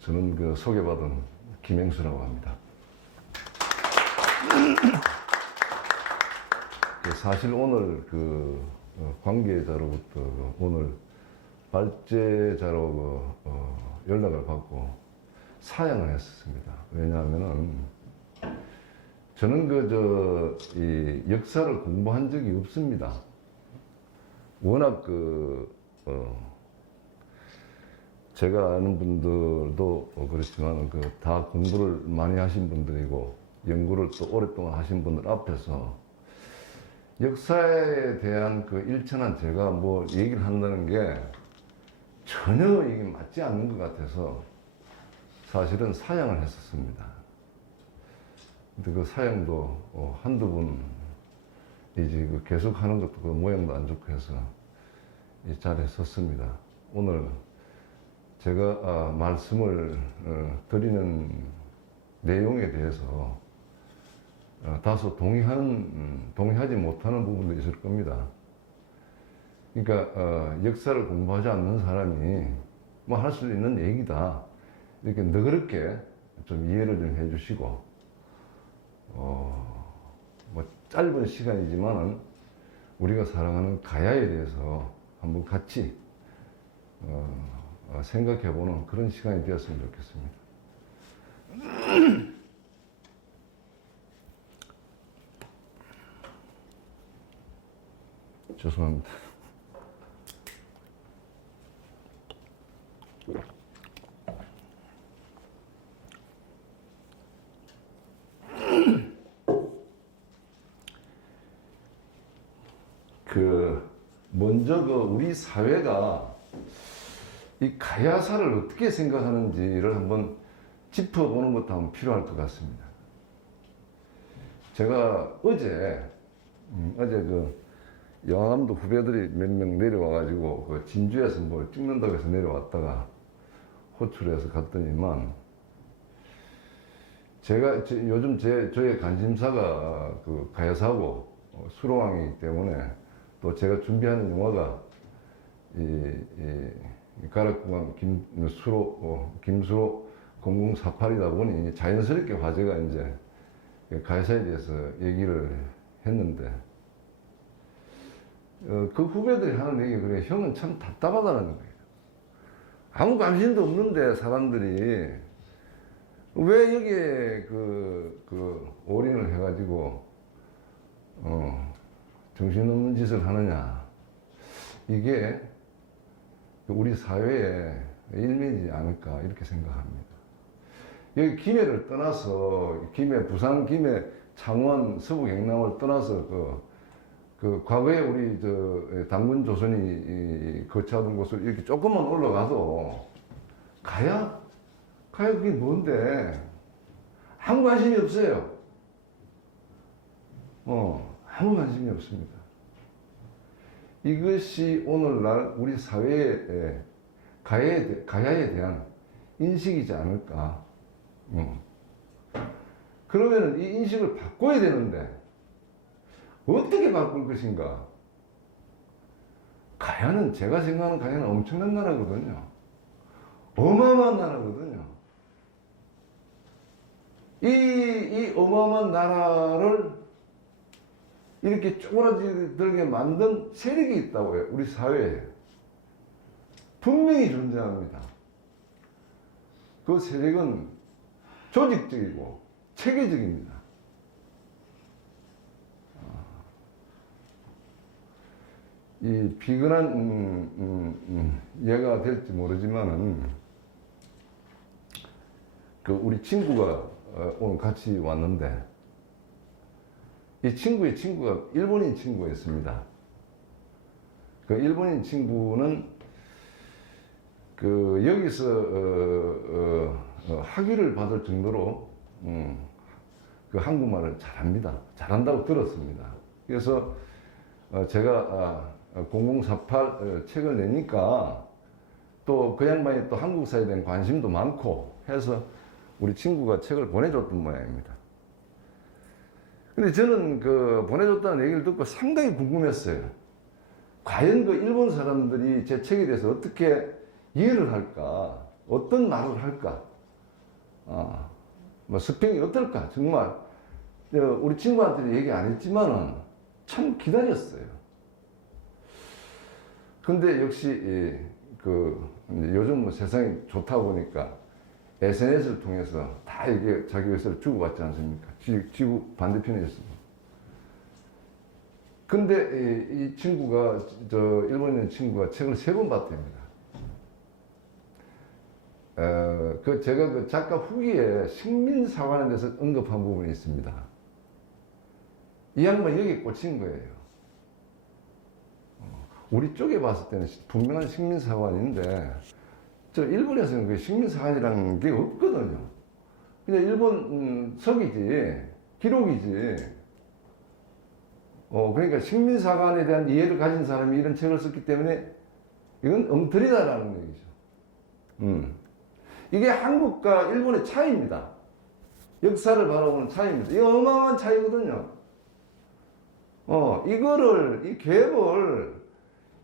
저는 그 소개받은 김행수라고 합니다. 사실 오늘 그 관계자로부터 오늘 발제자로 연락을 받고 사양을 했었습니다. 왜냐하면은 저는 이 역사를 공부한 적이 없습니다. 워낙 제가 아는 분들도 그렇지만 다 공부를 많이 하신 분들이고 연구를 또 오랫동안 하신 분들 앞에서 역사에 대한 일천한 제가 뭐 얘기를 한다는 게 전혀 이게 맞지 않는 것 같아서 사실은 사양을 했었습니다. 근데 그 사양도 한두 분 이제 계속 하는 것도 그 모양도 안 좋고 해서 잘했었습니다. 오늘 제가 말씀을 드리는 내용에 대해서 다소 동의하지 못하는 부분도 있을 겁니다. 그러니까 역사를 공부하지 않는 사람이 뭐 할 수 있는 얘기다 이렇게 너그럽게 좀 이해를 좀 해주시고 뭐 짧은 시간이지만은 우리가 사랑하는 가야에 대해서 한번 같이 생각해보는 그런 시간이 되었으면 좋겠습니다. 죄송합니다. 먼저 우리 사회가 이 가야사를 어떻게 생각하는지를 한번 짚어보는 것도 한번 필요할 것 같습니다. 제가 어제 영암도 후배들이 몇 명 내려와가지고 진주에서 뭘 찍는다고 해서 내려왔다가 호출해서 갔더니만 제가 요즘 저의 관심사가 가야사고 수로왕이기 때문에 또 제가 준비하는 영화가 가락구강 김수로 0048이다 보니 자연스럽게 화제가 이제 가야사에 대해서 얘기를 했는데 그 후배들이 하는 얘기 그래 형은 참 답답하다는 거예요. 아무 관심도 없는데 사람들이 왜 여기에 올인을 해가지고 정신없는 짓을 하느냐. 이게 우리 사회의 일면이지 않을까 이렇게 생각합니다. 여기 김해를 떠나서 부산 김해 창원 서부 경남을 떠나서 과거에 우리 당군 조선이 거처하던 곳을 이렇게 조금만 올라가도 가야 그게 뭔데 아무 관심이 없어요. 아무 관심이 없습니다. 이것이 오늘날 우리 사회의 가야에 대한 인식이지 않을까. 그러면 이 인식을 바꿔야 되는데 어떻게 바꿀 것인가? 가야는 제가 생각하는 가야는 엄청난 나라거든요. 어마어마한 나라거든요. 이 어마어마한 나라를 이렇게 쪼그라들게 만든 세력이 있다고요. 우리 사회에. 분명히 존재합니다. 그 세력은 조직적이고 체계적입니다. 이 비근한 예가 될지 모르지만은 우리 친구가 오늘 같이 왔는데 이 친구의 친구가 일본인 친구였습니다. 그 일본인 친구는 여기서 학위를 받을 정도로 한국말을 잘합니다. 잘한다고 들었습니다. 그래서 제가 0048 책을 내니까 또 그 양반이 또 한국사에 대한 관심도 많고 해서 우리 친구가 책을 보내줬던 모양입니다. 근데 저는 보내줬다는 얘기를 듣고 상당히 궁금했어요. 과연 일본 사람들이 제 책에 대해서 어떻게 이해를 할까? 어떤 말을 할까? 뭐 스펙이 어떨까 정말 우리 친구한테도 얘기 안 했지만은 참 기다렸어요. 근데 역시 요즘 뭐 세상이 좋다 보니까 SNS를 통해서 다 이게 자기 의사를 주고받지 않습니까? 지구 반대편에 있습니다. 근데 이 친구가 일본에 있는 친구가 책을 3권 봤답니다. 제가 그 작가 후기에 식민사관에 대해서 언급한 부분이 있습니다. 이 양반 여기에 꽂힌 거예요. 우리 쪽에 봤을 때는 분명한 식민사관인데 저 일본에서는 그 식민사관이라는 게 없거든요. 그냥 일본 석이지 기록이지. 그러니까 식민사관에 대한 이해를 가진 사람이 이런 책을 썼기 때문에 이건 엉터리다라는 얘기죠. 이게 한국과 일본의 차이입니다. 역사를 바라보는 차이입니다. 이 어마어마한 차이거든요. 이 갭을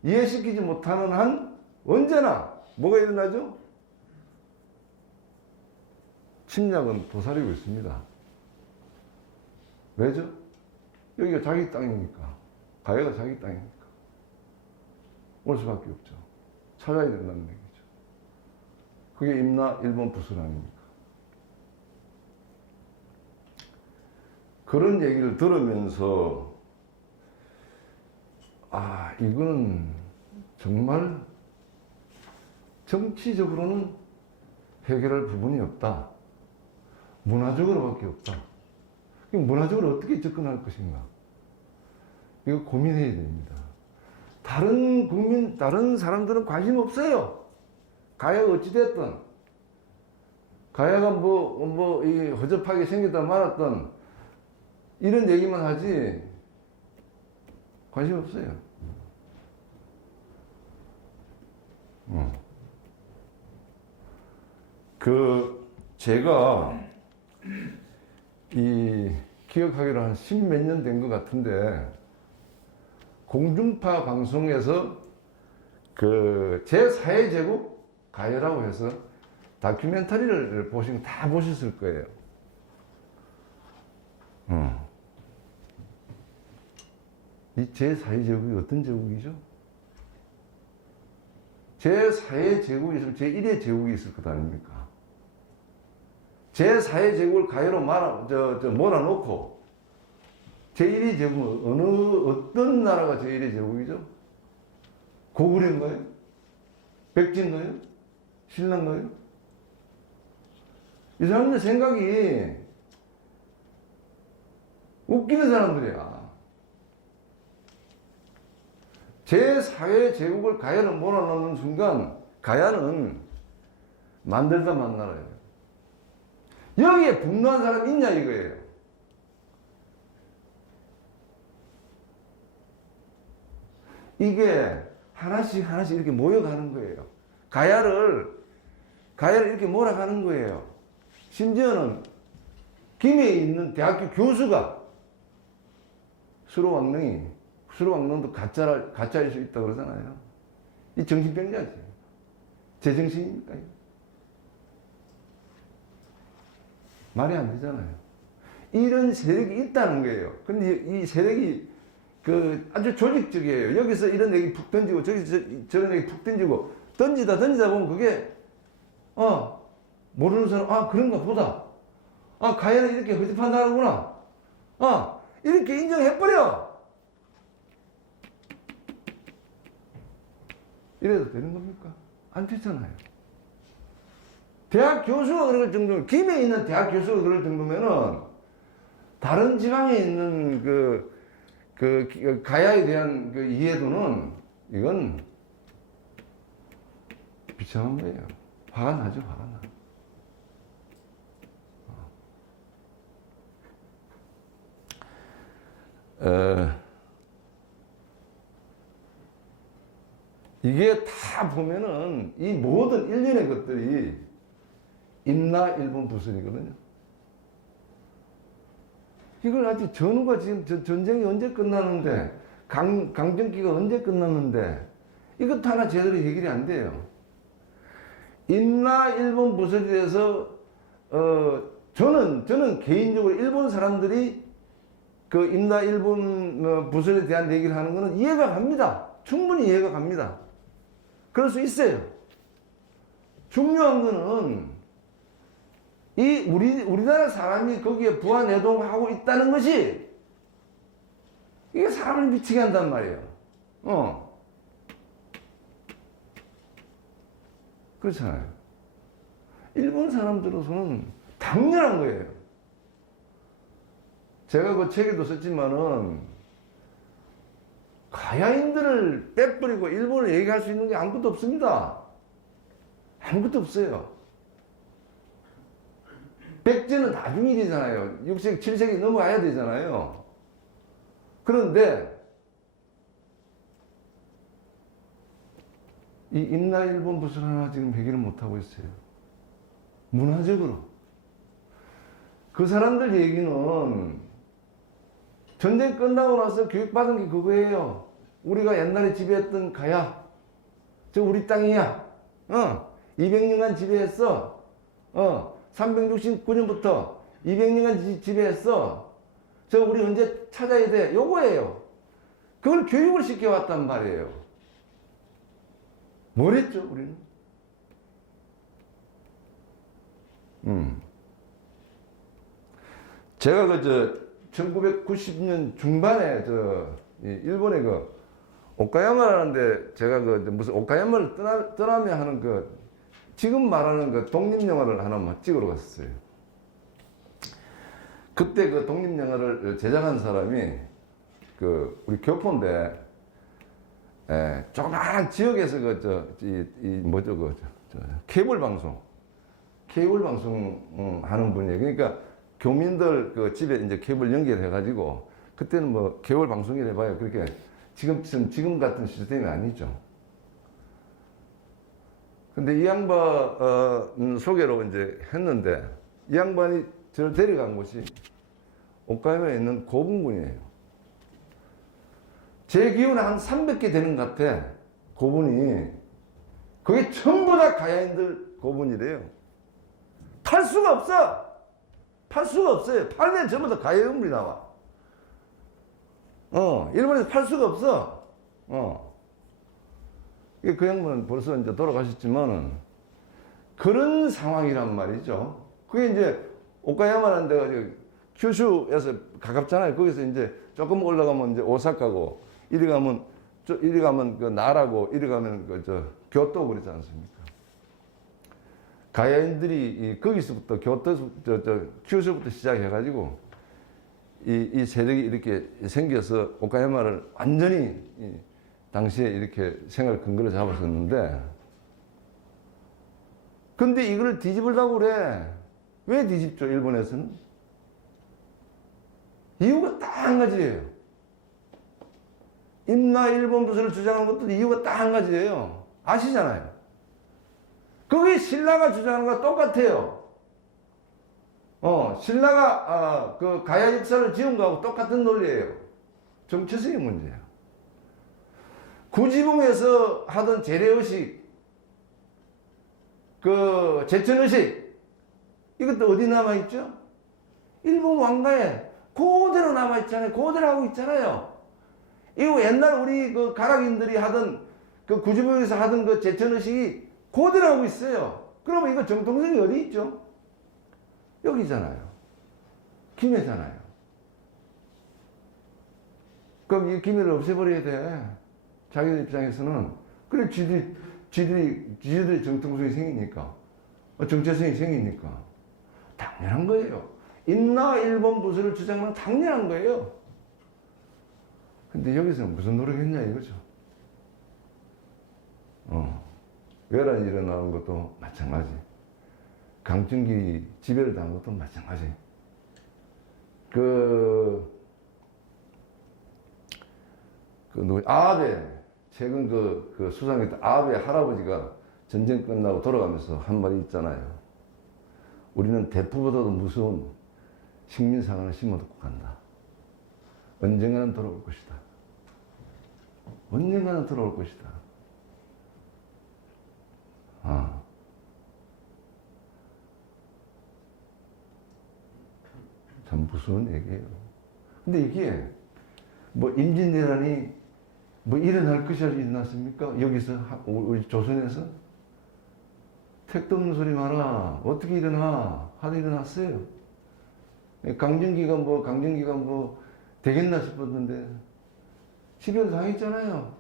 이해시키지 못하는 한 언제나 뭐가 일어나죠? 침략은 도사리고 있습니다. 왜죠? 여기가 자기 땅이니까. 가해가 자기 땅이니까. 올 수밖에 없죠. 찾아야 된다는 얘기죠. 그게 임나 일본 부설 아닙니까? 그런 얘기를 들으면서 이거는 정말 정치적으로는 해결할 부분이 없다. 문화적으로밖에 없다. 문화적으로 어떻게 접근할 것인가? 이거 고민해야 됩니다. 다른 국민, 다른 사람들은 관심 없어요. 가해가 어찌됐든. 가해가 이 허접하게 생겼다 말았던 이런 얘기만 하지 관심 없어요. 제가 기억하기로 한 10몇 년 된 것 같은데, 공중파 방송에서 제4의 제국 가해라고 해서 다큐멘터리를 보시면 다 보셨을 거예요. 이 제4의 제국이 어떤 제국이죠? 제4의 제국이 있으면 제1의 제국이 있을 것 아닙니까? 제4의 제국을 가해로 몰아놓고 제1의 제국은 어떤 나라가 제1의 제국이죠? 고구려인가요? 백제인가요? 신라인가요? 이 사람들 생각이 웃기는 사람들이야. 제4의 제국을 가야로 몰아넣는 순간 가야는 만들다 만 나라예요. 여기에 분노한 사람이 있냐 이거예요. 이게 하나씩 이렇게 모여가는 거예요. 가야를 이렇게 몰아가는 거예요. 심지어는 김해에 있는 대학교 교수가 수로왕릉도 가짜일 수 있다고 그러잖아요. 이 정신병자지. 제정신입니까? 말이 안 되잖아요. 이런 세력이 있다는 거예요. 근데 이 세력이 아주 조직적이에요. 여기서 이런 얘기 푹 던지고, 저기서 저런 얘기 푹 던지고, 던지다 보면 그게, 모르는 사람, 그런가 보다. 가야는 이렇게 허접한다는구나. 이렇게 인정해버려! 이래도 되는 겁니까? 안 되잖아요. 대학 교수가 그럴 정도면, 김해에 있는 대학 교수가 그럴 정도면은, 다른 지방에 있는 가야에 대한 이해도는, 이건 비참한 거예요. 화가 나죠, 화가 나. 이게 다 보면은 이 모든 일련의 것들이 임나 일본 부설이거든요. 이걸 아직 전후가 지금 전쟁이 언제 끝나는데, 강점기가 언제 끝났는데, 이것도 하나 제대로 해결이 안 돼요. 임나 일본 부설에 대해서 저는 개인적으로 일본 사람들이 그 임나 일본 부설에 대한 얘기를 하는 거는 이해가 갑니다. 충분히 이해가 갑니다. 그럴 수 있어요. 중요한 거는 우리나라 사람이 거기에 부하내동하고 있다는 것이 이게 사람을 미치게 한단 말이에요. 그렇잖아요. 일본 사람들로서는 당연한 거예요. 제가 그 책에도 썼지만은 가야인들을 빼버리고 일본을 얘기할 수 있는 게 아무것도 없습니다. 아무것도 없어요. 백제는 나중에 되잖아요. 6세기, 7세기 넘어가야 되잖아요. 그런데 이 임나일본 부설 하나 지금 해결을 못하고 있어요. 문화적으로. 그 사람들 얘기는 전쟁 끝나고 나서 교육받은 게 그거예요. 우리가 옛날에 지배했던 가야. 저 우리 땅이야. 200년간 지배했어. 369년부터 200년간 지배했어. 저 우리 언제 찾아야 돼? 요거예요. 그걸 교육을 시켜왔단 말이에요. 뭘 했죠, 우리는? 제가 1990년 중반에 일본에 오카야마라는데 제가 무슨 오카야마를 떠나며 하는 지금 말하는 독립영화를 하나 찍으러 갔었어요. 그때 그 독립영화를 제작한 사람이 우리 교포인데, 조그마한 지역에서 케이블 방송 하는 분이에요. 그러니까 교민들 집에 이제 케이블 연결해가지고, 그때는 뭐 케이블 방송이라 해봐요. 그렇게 지금 같은 시스템이 아니죠. 근데 이 양반 소개로 이제 했는데, 이 양반이 저를 데려간 곳이 오카야마에 있는 고분군이에요. 제 기호는 한 300개 되는 것 같아. 고분이. 그게 전부 다 가야인들 고분이래요. 팔 수가 없어. 팔 수가 없어요. 팔면 전부 다 가야 음물이 나와. 일본에서 팔 수가 없어. 그 양반은 벌써 이제 돌아가셨지만은 그런 상황이란 말이죠. 그게 이제 오카야마라는 데가 큐슈에서 가깝잖아요. 거기서 이제 조금 올라가면 이제 오사카고, 이리 가면 나라고, 이리 가면 교토 그러지 않습니까? 가야인들이 거기서부터 큐슈부터 시작해가지고 이 세력이 이렇게 생겨서 오카야마를 완전히 당시에 이렇게 생활 근거를 잡았었는데, 근데 이걸 뒤집으려고 그래. 왜 뒤집죠, 일본에서는? 이유가 딱 한 가지예요. 임나 일본 부서를 주장한 것도 이유가 딱 한 가지예요. 아시잖아요. 그게 신라가 주장하는 거랑 똑같아요. 신라가 그 가야 역사를 지은 거하고 똑같은 논리예요. 정체성의 문제예요. 구지봉에서 하던 재래의식, 제천의식, 이것도 어디 남아있죠? 일본 왕가에 그대로 남아있잖아요. 그대로 하고 있잖아요. 이거 옛날 우리 가락인들이 하던 구지봉에서 하던 제천의식이 그대로 하고 있어요. 그러면 이거 정통성이 어디 있죠? 여기잖아요. 김해잖아요. 그럼 이 김해를 없애버려야 돼. 자기들 입장에서는. 그래, 지들이 정통성이 생기니까. 정체성이 생기니까. 당연한 거예요. 임나 일본 부서를 주장하는 당연한 거예요. 근데 여기서는 무슨 노력했냐 이거죠. 외란이 일어나는 것도 마찬가지. 강점기 지배를 당한 것도 마찬가지. 아베, 최근 수상했던 아베 할아버지가 전쟁 끝나고 돌아가면서 한 말이 있잖아요. 우리는 대포보다도 무서운 식민상을 심어두고 간다. 언젠가는 돌아올 것이다. 언젠가는 돌아올 것이다. 참 무서운 얘기예요. 근데 이게 뭐 임진왜란이 뭐 일어날 것이 일어났습니까? 여기서 우리 조선에서 택도 없는 소리 마라. 어떻게 일어나? 하도 일어났어요. 강점기가 뭐 되겠나 싶었는데 집에서 당했잖아요.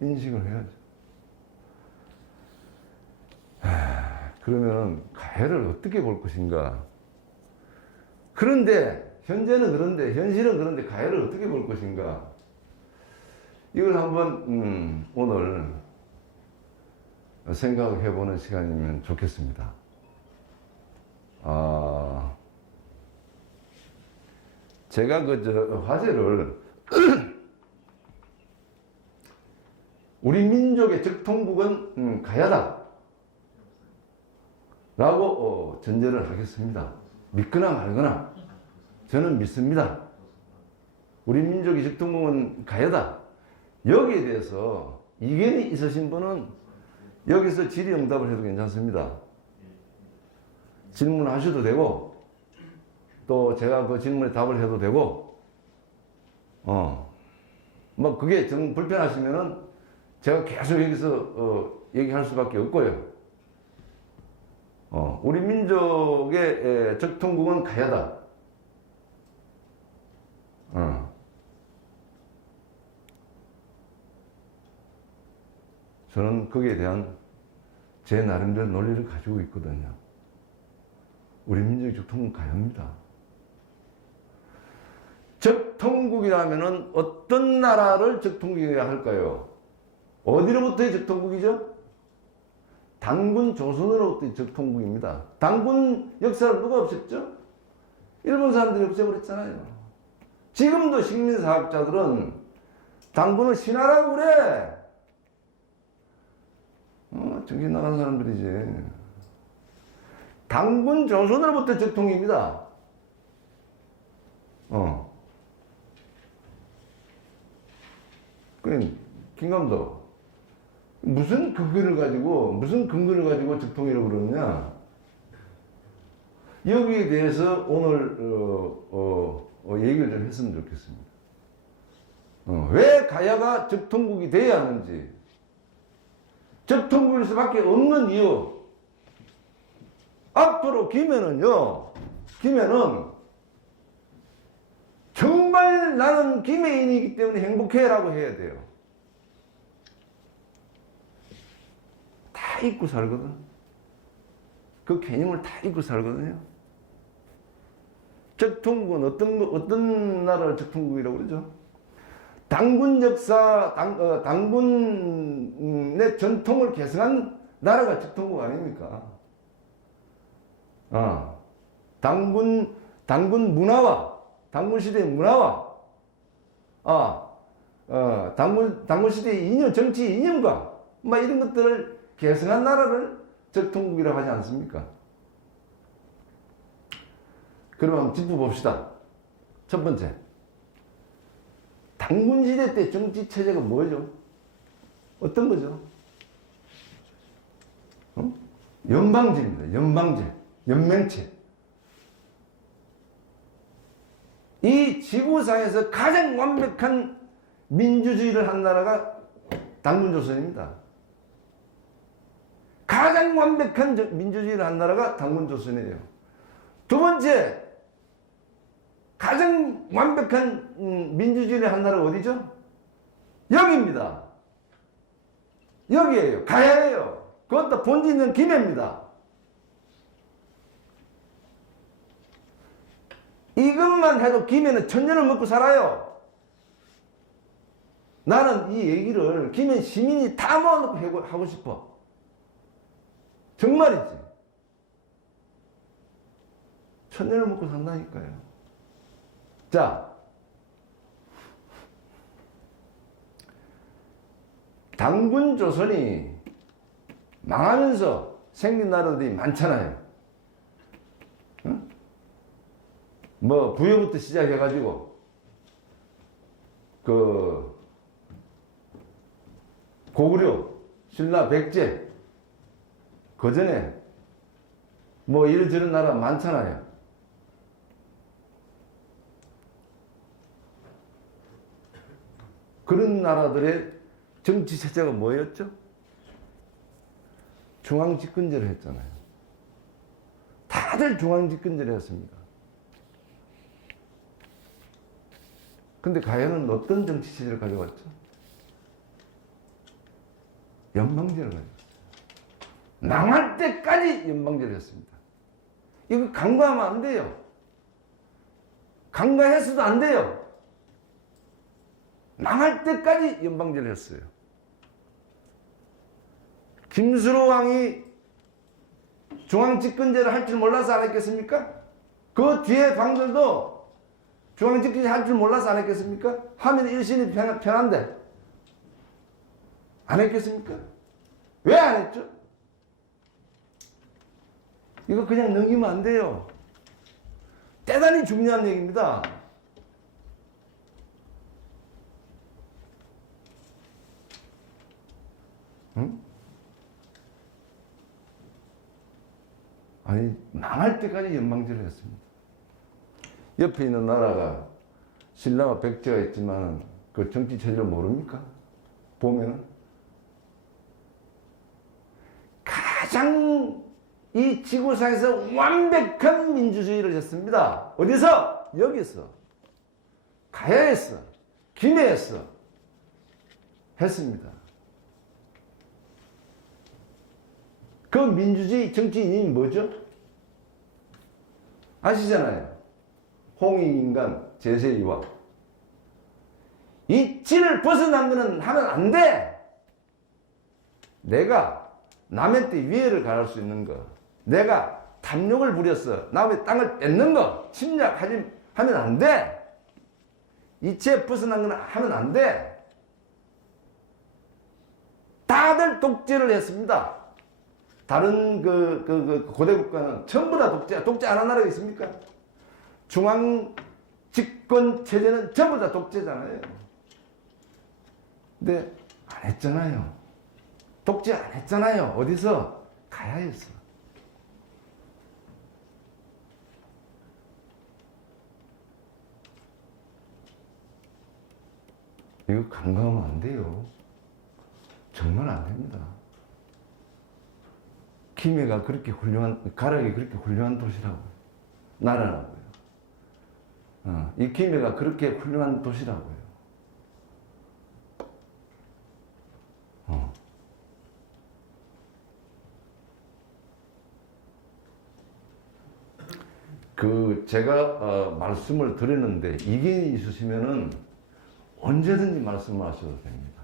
인식을 해야죠. 그러면 가해를 어떻게 볼 것인가? 그런데 현실은 그런데 가해를 어떻게 볼 것인가? 이걸 한번 오늘 생각해보는 시간이면 좋겠습니다. 제가 화제를 우리 민족의 적통국은 가야다 라고 전제를 하겠습니다. 믿거나 말거나 저는 믿습니다. 우리 민족의 적통국은 가야다. 여기에 대해서 이견이 있으신 분은 여기서 질의응답을 해도 괜찮습니다. 질문하셔도 되고 또 제가 그 질문에 답을 해도 되고 뭐 그게 정 불편하시면은 제가 계속 여기서 얘기할 수밖에 없고요. 우리 민족의 적통국은 가야다. 저는 거기에 대한 제 나름대로 논리를 가지고 있거든요. 우리 민족의 적통국은 가야 합니다. 적통국이라면은 어떤 나라를 적통국이어야 할까요? 어디로부터의 적통국이죠? 단군 조선으로부터의 적통국입니다. 단군 역사를 누가 없앴죠? 일본 사람들이 없애버렸잖아요. 지금도 식민사학자들은 단군을 신하라고 그래. 정신 나간 사람들이지. 단군 조선으로부터 적통입니다. 김감독, 무슨 근거를 가지고 적통이라고 그러느냐? 여기에 대해서 오늘 얘기를 좀 했으면 좋겠습니다. 왜 가야가 적통국이 돼야 하는지, 적통국일 수밖에 없는 이유. 앞으로 김해는 정말 나는 김해인이기 때문에 행복해라고 해야 돼요. 다 잊고 살거든. 그 개념을 다 잊고 살거든요. 적통국은 어떤 나라를 적통국이라고 그러죠? 단군 역사, 단군의 전통을 계승한 나라가 적통국 아닙니까? 단군 문화와 단군 시대의 문화와 단군 시대의 이념, 정치 이념과 막 이런 것들을 계승한 나라를 적통국이라고 하지 않습니까? 그럼 한번 짚어봅시다. 첫 번째, 단군 시대 때 정치 체제가 뭐죠? 어떤 거죠? 연방제입니다. 연맹체. 이 지구상에서 가장 완벽한 민주주의를 한 나라가 단군조선입니다. 가장 완벽한 민주주의를 한 나라가 단군조선이에요. 두 번째, 가장 완벽한 민주주의를 한 나라가 어디죠? 여기입니다. 여기에요. 가야예요. 그것도 본진은 김해입니다. 이것만 해도 김해는 천년을 먹고 살아요. 나는 이 얘기를 김해 시민이 다 모아놓고 하고 싶어. 정말이지. 천년을 먹고 산다니까요. 자, 단군 조선이 망하면서 생긴 나라들이 많잖아요. 응? 뭐 부여부터 시작해가지고 그 고구려, 신라, 백제, 그 전에 뭐 이런저런 나라 많잖아요. 그런 나라들의 정치 체제가 뭐였죠? 중앙 집권제를 했잖아요. 다들 중앙 집권제를 했습니다. 근데 가야는 어떤 정치 체제를 가져왔죠? 연방제를 가져왔어요. 망할 때까지 연방제를 했습니다. 이거 간과하면 안 돼요. 간과해서도 안 돼요. 망할 때까지 연방제를 했어요. 김수로 왕이 중앙집권제를 할 줄 몰라서 안 했겠습니까? 그 뒤에 방들도 중앙집권제 할 줄 몰라서 안 했겠습니까? 하면 일신이 편한데 안 했겠습니까? 왜 안 했죠? 이거 그냥 넘기면 안 돼요. 대단히 중요한 얘기입니다. 응? 아니, 망할 때까지 연방제를 했습니다. 옆에 있는 나라가 신라와 백제가 있지만 그 정치 체제를 모릅니까? 보면은 가장 이 지구상에서 완벽한 민주주의를 했습니다. 어디서? 여기서. 가야에서. 김해에서. 했습니다. 그 민주주의 정치인이 뭐죠? 아시잖아요. 홍익인간 제세이와. 이 질을 벗어난 거는 하면 안 돼. 내가 남의 때 위해를 가할 수 있는 거. 내가 탐욕을 부려서 남의 땅을 뺏는 거. 침략하면 안 돼. 이체 벗어난 거는 하면 안 돼. 다들 독재를 했습니다. 다른 고대 국가는 전부 다 독재 안 한 나라가 있습니까? 중앙 집권 체제는 전부 다 독재잖아요. 근데 안 했잖아요. 독재 안 했잖아요. 어디서? 가야에서. 이거 간과하면 안 돼요. 정말 안 됩니다. 김해가 그렇게 가락이 그렇게 훌륭한 도시라고요. 나라라고요. 이 김해가 그렇게 훌륭한 도시라고요. 제가 말씀을 드리는데 이견이 있으시면은 언제든지 말씀하셔도 됩니다.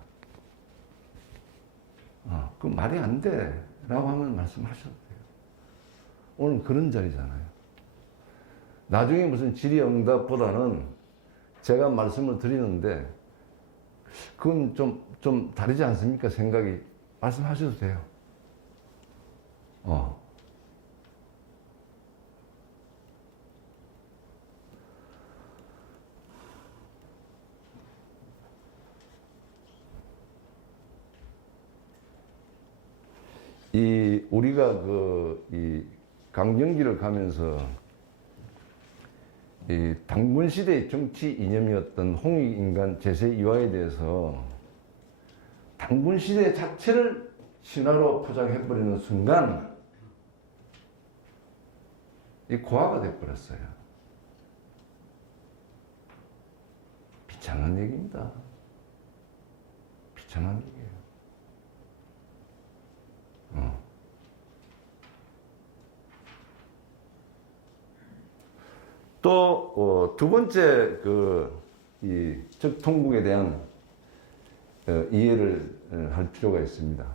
그 말이 안 돼. 라고 하면 말씀하셔도 돼요. 오늘 그런 자리잖아요. 나중에 무슨 질의응답보다는 제가 말씀을 드리는데 그건 좀 다르지 않습니까? 생각이. 말씀하셔도 돼요. 우리가 이 강점기를 가면서 이 당군시대의 정치 이념이었던 홍익인간 제세이화에 대해서 당군시대 자체를 신화로 포장해버리는 순간 이 고아가 돼버렸어요. 비참한 얘기입니다. 비참한 얘기예요. 또 두 번째 이 적통국에 대한 이해를 할 필요가 있습니다.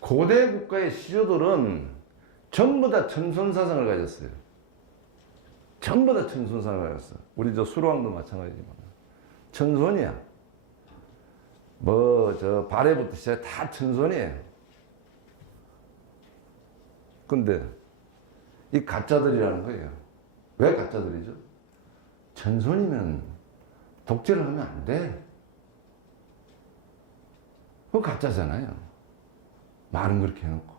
고대 국가의 시조들은 전부 다 천손사상을 가졌어요. 전부 다 천손사상을 가졌어. 우리 수로왕도 마찬가지지만 천손이야. 발해부터 시작해 다 천손이에요. 근데 이 가짜들이라는 거예요. 왜 가짜들이죠? 전손이면 독재를 하면 안 돼. 그거 가짜잖아요. 말은 그렇게 해놓고.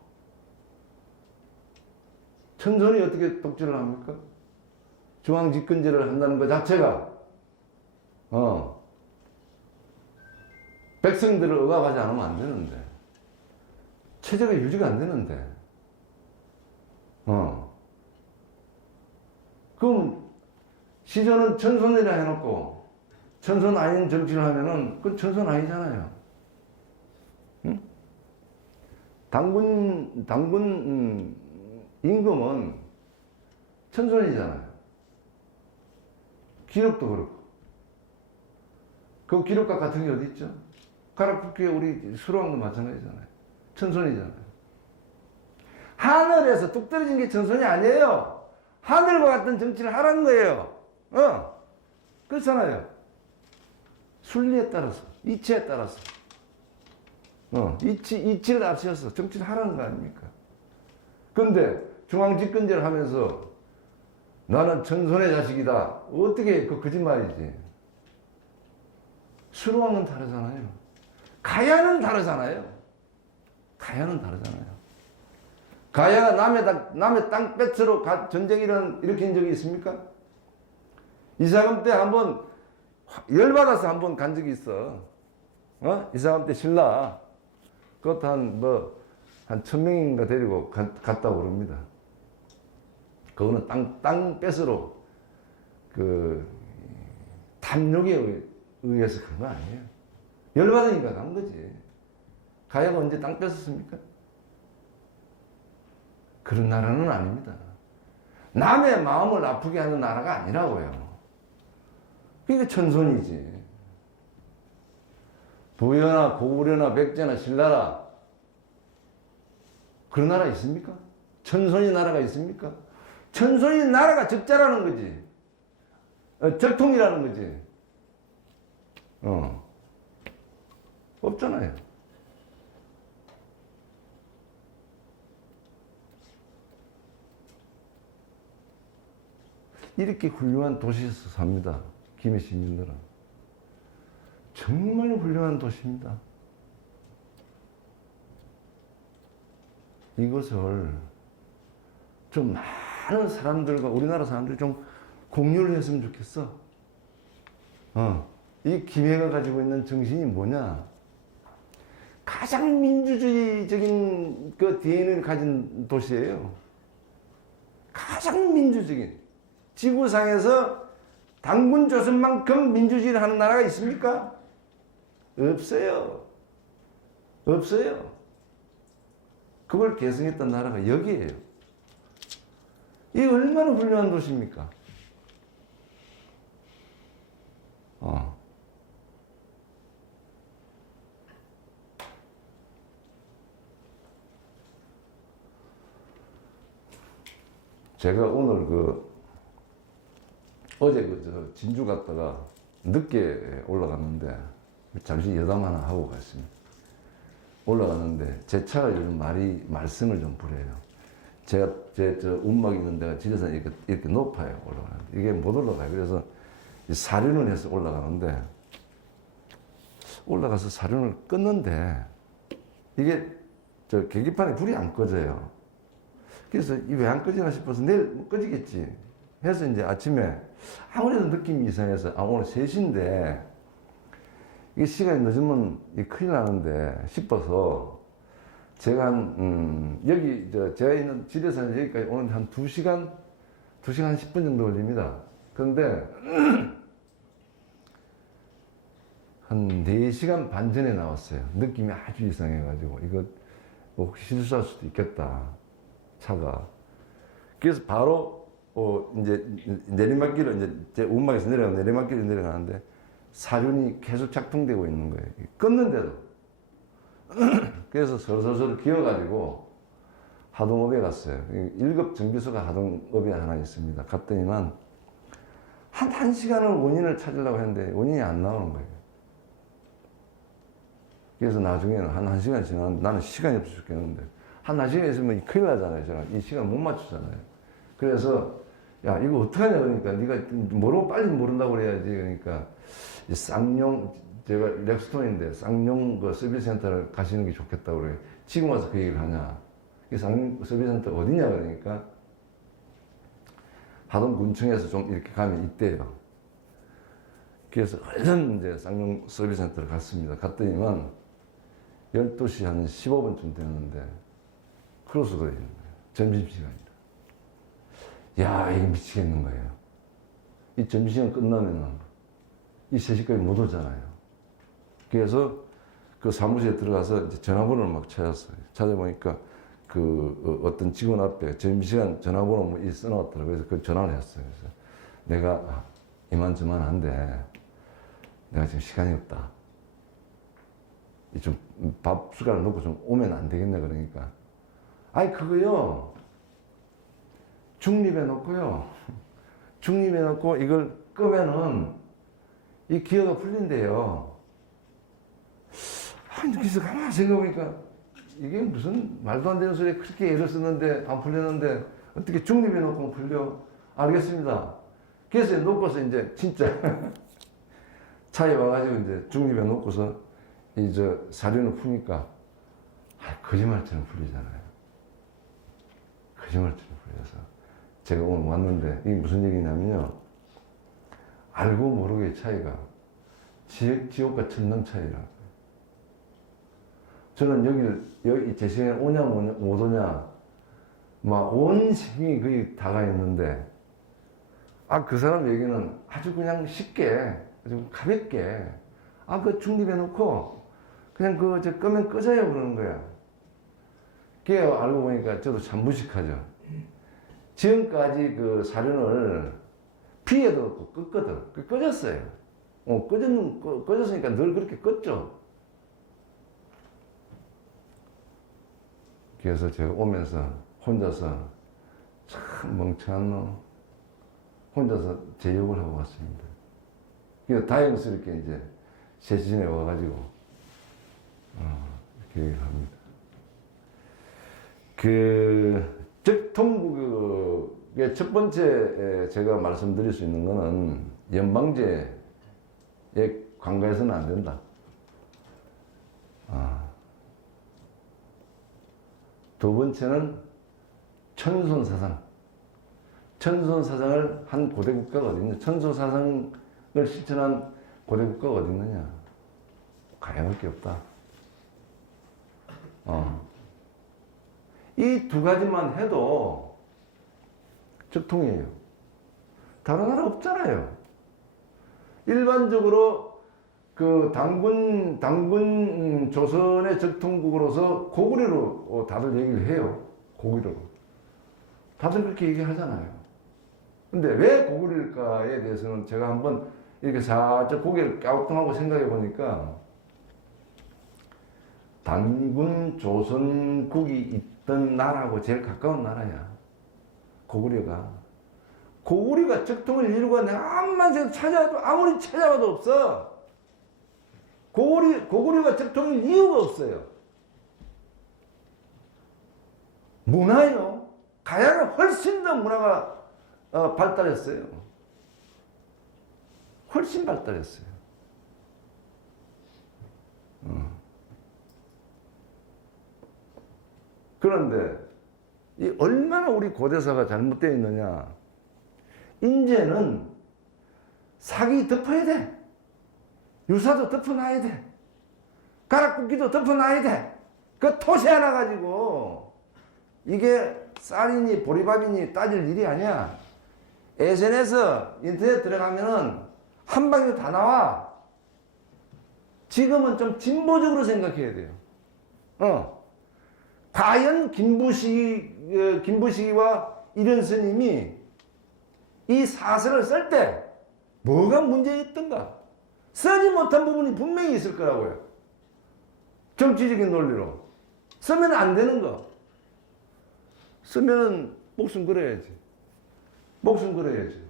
천손이 어떻게 독재를 합니까? 중앙집권제를 한다는 것 자체가 백성들을 억압하지 않으면 안 되는데, 체제가 유지가 안 되는데, 그럼 시조는 천손이라 해놓고 천손 아닌 정치를 하면은 그건 천손 아니잖아요. 응? 당군 임금은 천손이잖아요. 기록도 그렇고. 그 기록과 같은 게 어디 있죠? 가락국기에 우리 수로왕도 마찬가지잖아요. 천손이잖아요. 하늘에서 뚝 떨어진 게 천손이 아니에요. 하늘과 같은 정치를 하라는 거예요. 그렇잖아요. 순리에 따라서, 이치에 따라서. 이치를 앞세워서 정치를 하라는 거 아닙니까? 근데 중앙집권제를 하면서 나는 천손의 자식이다. 어떻게 그 거짓말이지. 수로왕은 다르잖아요. 가야는 다르잖아요. 가야는 다르잖아요. 가야가 남의 땅 뺏으러 전쟁 일으킨 적이 있습니까? 이사금 때 한번 열받아서 한번 간 적이 있어. 이사금 때 신라. 그것도 한 1000명인가 데리고 갔다고 그럽니다. 그거는 땅 뺏으러 탐욕에 의해서 간 거 아니에요. 열받으니까 간 거지. 가야가 언제 땅 뺏었습니까? 그런 나라는 아닙니다. 남의 마음을 아프게 하는 나라가 아니라고요. 그게 천손이지. 부여나 고구려나 백제나 신라라 그런 나라 있습니까? 천손이 나라가 있습니까? 천손이 나라가 적자라는 거지. 적통이라는 거지. 없잖아요. 이렇게 훌륭한 도시에서 삽니다. 김해 시민들은. 정말 훌륭한 도시입니다. 이것을 좀 많은 사람들과 우리나라 사람들이 좀 공유를 했으면 좋겠어. 이 김해가 가지고 있는 정신이 뭐냐? 가장 민주주의적인 그 DNA를 가진 도시예요. 가장 민주적인. 지구상에서 당군 조선만큼 민주주의를 하는 나라가 있습니까? 없어요. 없어요. 그걸 계승했던 나라가 여기에요. 이 얼마나 훌륭한 도시입니까? 제가 오늘 어제 진주 갔다가 늦게 올라갔는데 잠시 여담 하나 하고 갔습니다. 올라갔는데 제 차가 요즘 말썽을 좀 부려요. 제가 운막 있는 데가 지리산이 이렇게 높아요. 올라가는데 이게 못 올라가요. 그래서 사륜을 해서 올라가는데 올라가서 사륜을 껐는데 이게 계기판에 불이 안 꺼져요. 그래서 왜 안 꺼지나 싶어서 내일 꺼지겠지 해서 이제 아침에 아무래도 느낌이 이상해서 오늘 3시인데 이게 시간이 늦으면 큰일 나는데 싶어서 제가 여기 제가 있는 지리산 여기까지 오는데 한 2시간 10분 정도 걸립니다. 그런데 한 4시간 반 전에 나왔어요. 느낌이 아주 이상해가지고 이거 혹시 실수할 수도 있겠다. 차가. 그래서 바로 이제 내리막길로 이제 제 운막에서 내리막길로 내려가는데 사륜이 계속 작동되고 있는 거예요. 껐는데도. 그래서 서서서 기어가지고 하동읍에 갔어요. 1급 정비소가 하동읍에 하나 있습니다. 갔더니만 한 1시간을 원인을 찾으려고 했는데 원인이 안 나오는 거예요. 그래서 나중에는 한 1시간 지나면 나는 시간이 없어 죽겠는데 한 1시간 있으면 큰일 나잖아요. 제가 이 시간 못 맞추잖아요. 그래서 야, 이거 어떡하냐, 그러니까. 네가 모르고 빨리 모른다고 그래야지. 그러니까, 이 쌍용, 제가 렉스톤인데, 쌍용 그 서비스 센터를 가시는 게 좋겠다고 그래요. 지금 와서 그 얘기를 하냐. 이 쌍용 서비스 센터 어디냐, 그러니까. 하동군청에서 좀 이렇게 가면 있대요. 그래서 얼른 이제 쌍용 서비스 센터를 갔습니다. 갔더니만 12시 한 15분쯤 됐는데 크로스가 있는 거예요. 점심시간이라. 야, 이거 미치겠는 거예요. 이 점심시간 끝나면은 이 3시까지 못 오잖아요. 그래서 그 사무실에 들어가서 이제 전화번호를 막 찾았어요. 찾아보니까 그 어떤 직원 앞에 점심시간 전화번호 뭐 써놨더라고요. 그래서 그 전화를 했어요. 그래서 내가 이만저만한데 내가 지금 시간이 없다. 좀 밥 숟가락 놓고 좀 오면 안 되겠네. 그러니까 아이 그거요 중립해 놓고요. 중립해 놓고 이걸 끄면은 이 기어가 풀린대요. 아니 그래서 가만히 생각해보니까 이게 무슨 말도 안 되는 소리에 그렇게 애를 썼는데 안 풀렸는데 어떻게 중립해 놓고 풀려? 알겠습니다. 그래서 놓고서 이제 진짜 차에 와가지고 이제 중립해 놓고서 이 저 사륜을 푸니까 거짓말처럼 풀리잖아요. 거짓말처럼 풀려서 제가 오늘 왔는데 이게 무슨 얘기냐면요. 알고 모르게 차이가 지옥과 천당 차이라고. 저는 여기 제 시간에 오냐 못 오냐 막 온 힘이 거의 다가 있는데 그 사람 얘기는 아주 그냥 쉽게 아주 가볍게 그 중립해 놓고 그냥 저 끄면 꺼져요 그러는 거야. 그게 알고 보니까 저도 참 무식하죠. 지금까지 그 사륜을 피해도 없고 껐거든. 꺼졌어요. 꺼졌으니까 늘 그렇게 껐죠. 그래서 제가 오면서 혼자서 참 멍청한 놈 혼자서 제 욕을 하고 왔습니다. 그래서 다행스럽게 이제 3시에 와가지고 이렇게 얘기를 합니다. 그 적통국의 첫 번째 제가 말씀드릴 수 있는 거는 연방제에 관가해서는 안 된다. 두 번째는 천손사상. 천손사상을 한 고대 국가가 어디 있냐? 천손사상을 실천한 고대 국가가 어디 있느냐? 가야밖에 없다. 이 두 가지만 해도 적통이에요. 다른 나라 없잖아요. 일반적으로 그 당군 조선의 적통국으로서 고구려로 다들 얘기를 해요. 고구려로. 다들 그렇게 얘기하잖아요. 근데 왜 고구려일까에 대해서는 제가 한번 이렇게 살짝 고개를 갸우뚱하고 생각해 보니까 단군 조선국이 있던 나라하고 제일 가까운 나라야. 고구려가. 고구려가 적통을 이루고 내가 아무리 찾아봐도 없어. 고구려가 적통일 이유가 없어요. 문화요. 가야가 훨씬 더 문화가 발달했어요. 훨씬 발달했어요. 그런데 이 얼마나 우리 고대사가 잘못되어 있느냐. 인제는 사기 덮어야 돼. 유사도 덮어놔야 돼. 가락국기도 덮어놔야 돼. 그 토시 하나 가지고 이게 쌀이니 보리밥이니 따질 일이 아니야. SNS 인터넷 들어가면은 한 방에 다 나와. 지금은 좀 진보적으로 생각해야 돼요. 과연 김부식이와 이런 스님이 이 사설을 쓸 때 뭐가 문제였던가? 쓰지 못한 부분이 분명히 있을 거라고요. 정치적인 논리로. 쓰면 안 되는 거. 쓰면 목숨 걸어야지. 목숨 걸어야지.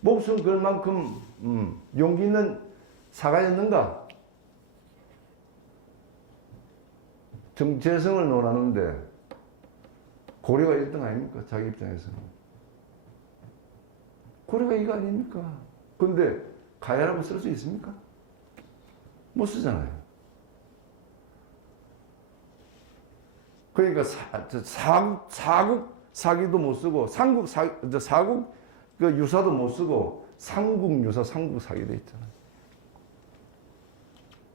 목숨 걸 만큼 용기 있는 사가였는가? 정체성을 논하는데 고려가 1등 아닙니까? 자기 입장에서는. 고려가 이거 아닙니까? 근데 가야라고 쓸 수 있습니까? 못 쓰잖아요. 그러니까 사국 사기도 못 쓰고 사국 그 유사도 못 쓰고 삼국 유사 삼국 사기 돼 있잖아요.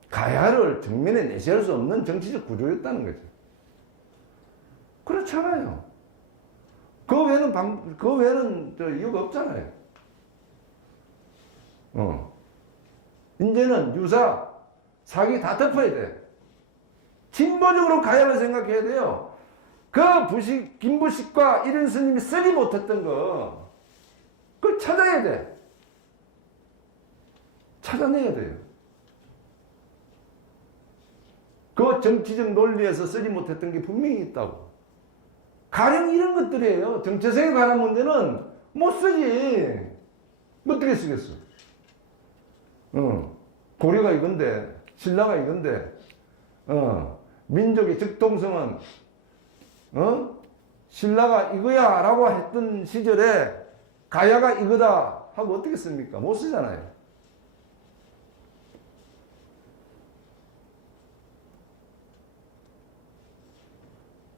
가야를 정면에 내세울 수 없는 정치적 구조였다는 거죠. 그렇잖아요. 그 외에는 이유가 없잖아요. 이제는 유사, 사기 다 덮어야 돼. 진보적으로 가야를 생각해야 돼요. 그 김부식과 이런 스님이 쓰지 못했던 거, 그걸 찾아야 돼. 찾아내야 돼요. 그 정치적 논리에서 쓰지 못했던 게 분명히 있다고. 가령 이런 것들이에요. 정체성에 관한 문제는 못 쓰지. 어떻게 쓰겠어? 고려가 이건데, 신라가 이건데, 민족의 적통성은, 신라가 이거야 라고 했던 시절에 가야가 이거다 하고 어떻게 씁니까? 못 쓰잖아요.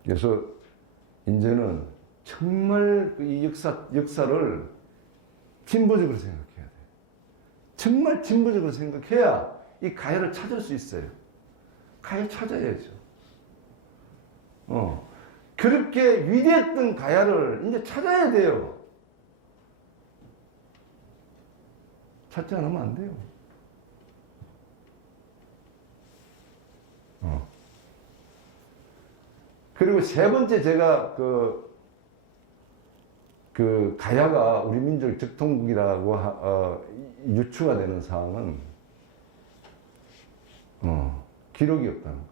그래서 이제는 정말 이 역사를 진보적으로 생각해야 돼. 정말 진보적으로 생각해야 이 가야를 찾을 수 있어요. 가야 찾아야죠. 그렇게 위대했던 가야를 이제 찾아야 돼요. 찾지 않으면 안 돼요. 그리고 세 번째 제가 그 가야가 우리 민족 적통국이라고 유추가 되는 사항은 기록이 없다는 거.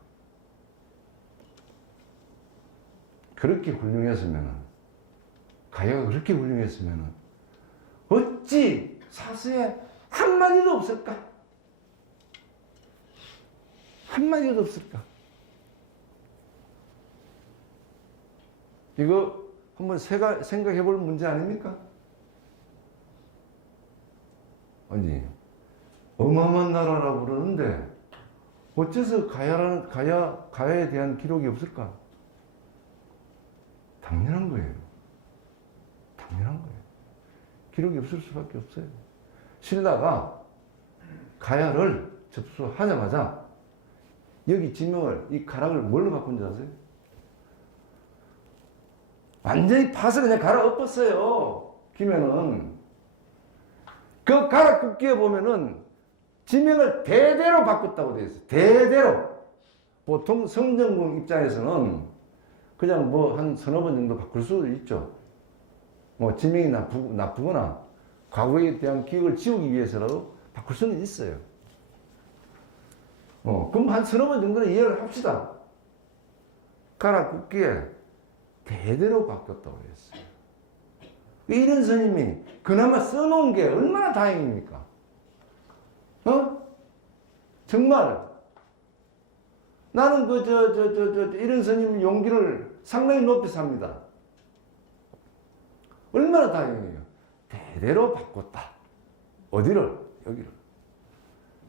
그렇게 훌륭했으면 가야가 그렇게 훌륭했으면 어찌 사서에 한마디도 없을까? 한마디도 없을까? 이거 한번 생각해 볼 문제 아닙니까? 아니, 어마어마한 나라라고 그러는데 어째서 가야에 대한 기록이 없을까? 당연한 거예요. 당연한 거예요. 기록이 없을 수밖에 없어요. 신라가 가야를 접수하자마자 여기 지명을, 이 가락을 뭘로 바꾼 줄 아세요? 완전히 파서 그냥 갈아엎었어요. 김해는. 그 가락 국기에 보면은 지명을 대대로 바꿨다고 되어 있어요. 대대로. 보통 성전공 입장에서는 그냥 뭐 한 서너 번 정도 바꿀 수도 있죠. 뭐 지명이 나쁘거나 과거에 대한 기억을 지우기 위해서라도 바꿀 수는 있어요. 그럼 한 서너 번 정도는 이해를 합시다. 가락 국기에 대대로 바뀌었다고 했어요. 이런 스님이 그나마 써놓은 게 얼마나 다행입니까? 정말 나는 이런 스님 용기를 상당히 높이 삽니다. 얼마나 다행이에요. 대대로 바꿨다. 어디를? 여기를.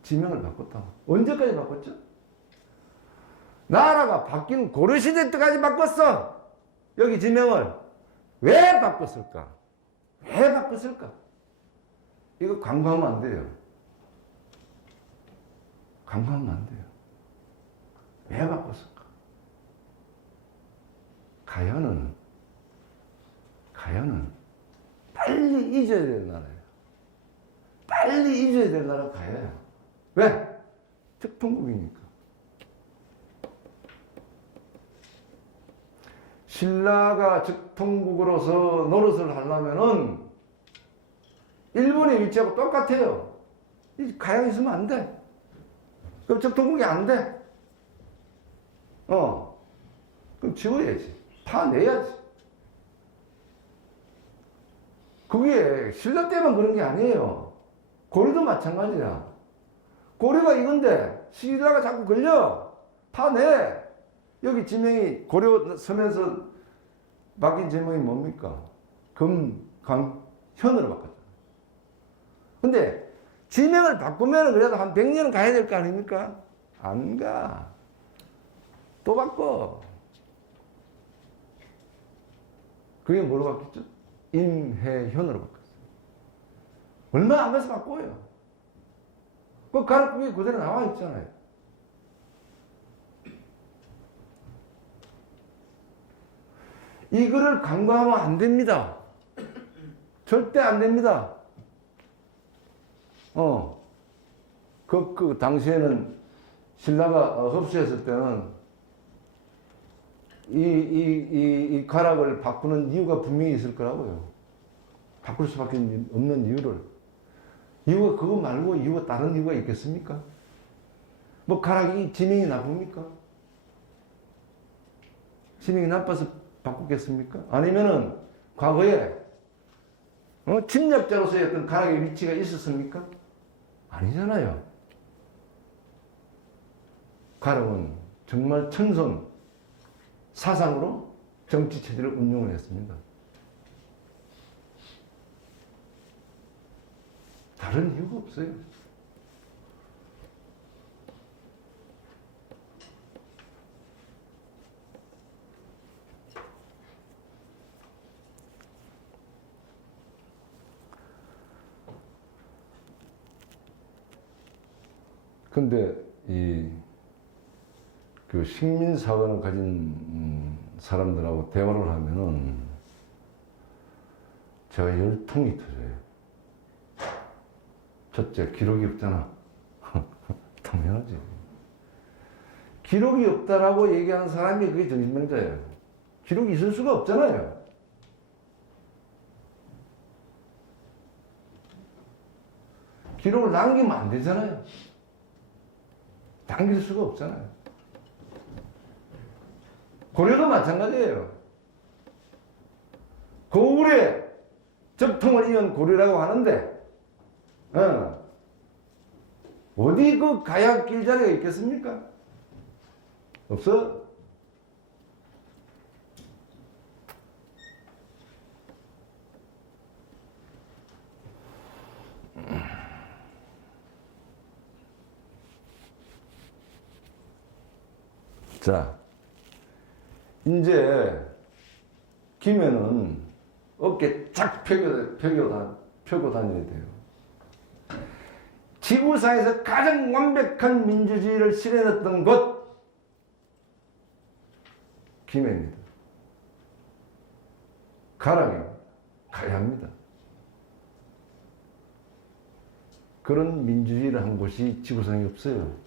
지명을 바꿨다고. 언제까지 바꿨죠? 나라가 바뀐 고려시대 때까지 바꿨어. 여기 지명을. 왜 바꿨을까? 왜 바꿨을까? 이거 간과하면 안 돼요. 간과하면 안 돼요. 왜 바꿨을까? 가야는 빨리 잊어야 될 나라예요. 빨리 잊어야 될 나라 가야야. 왜? 적통국이니까. 신라가 적통국으로서 노릇을 하려면은 일본의 위치하고 똑같아요. 가야가 있으면 안 돼. 그럼 적통국이 안 돼. 그럼 지워야지. 파내야지. 그게 신라 때만 그런 게 아니에요. 고려도 마찬가지야. 고려가 이건데 신라가 자꾸 걸려. 파내. 여기 지명이 고려 서면서 바뀐 제목이 뭡니까? 금, 강, 현으로 바꿨잖아요. 근데 지명을 바꾸면 그래도 한 100년은 가야 될 거 아닙니까? 안 가. 또 바꿔. 그게 뭐로 바뀌었죠? 임혜현으로 바뀌었어요. 얼마 안 가서 바꿔요. 그 가락국이 그대로 나와 있잖아요. 이거를 간과하면 안 됩니다. 절대 안 됩니다. 그 당시에는 신라가 흡수했을 때는 이 가락을 바꾸는 이유가 분명히 있을 거라고요. 바꿀 수밖에 없는 이유를. 이유가 그거 말고 이유가 다른 이유가 있겠습니까? 뭐 가락이 지명이 나쁩니까? 지명이 나빠서 바꾸겠습니까? 아니면은 과거에 침략자로서의 어떤 가락의 위치가 있었습니까? 아니잖아요. 가락은 정말 천선 사상으로 정치 체제를 운영을 했습니다. 다른 이유가 없어요. 근데 그 식민사관을 가진 사람들하고 대화를 하면은 제가 열통이 터져요. 첫째, 기록이 없잖아. 당연하지. 기록이 없다라고 얘기하는 사람이 그게 정신병자예요. 기록이 있을 수가 없잖아요. 기록을 남기면 안 되잖아요. 남길 수가 없잖아요. 고려도 마찬가지예요. 거울에 적통을 이은 고려라고 하는데 어디 그 가야 길자리가 있겠습니까? 없어. 자, 이제 김해는 어깨 쫙 펴고 다녀야 돼요. 지구상에서 가장 완벽한 민주주의를 실현했던 곳 김해입니다. 가락입니다. 가야 합니다. 그런 민주주의를 한 곳이 지구상에 없어요.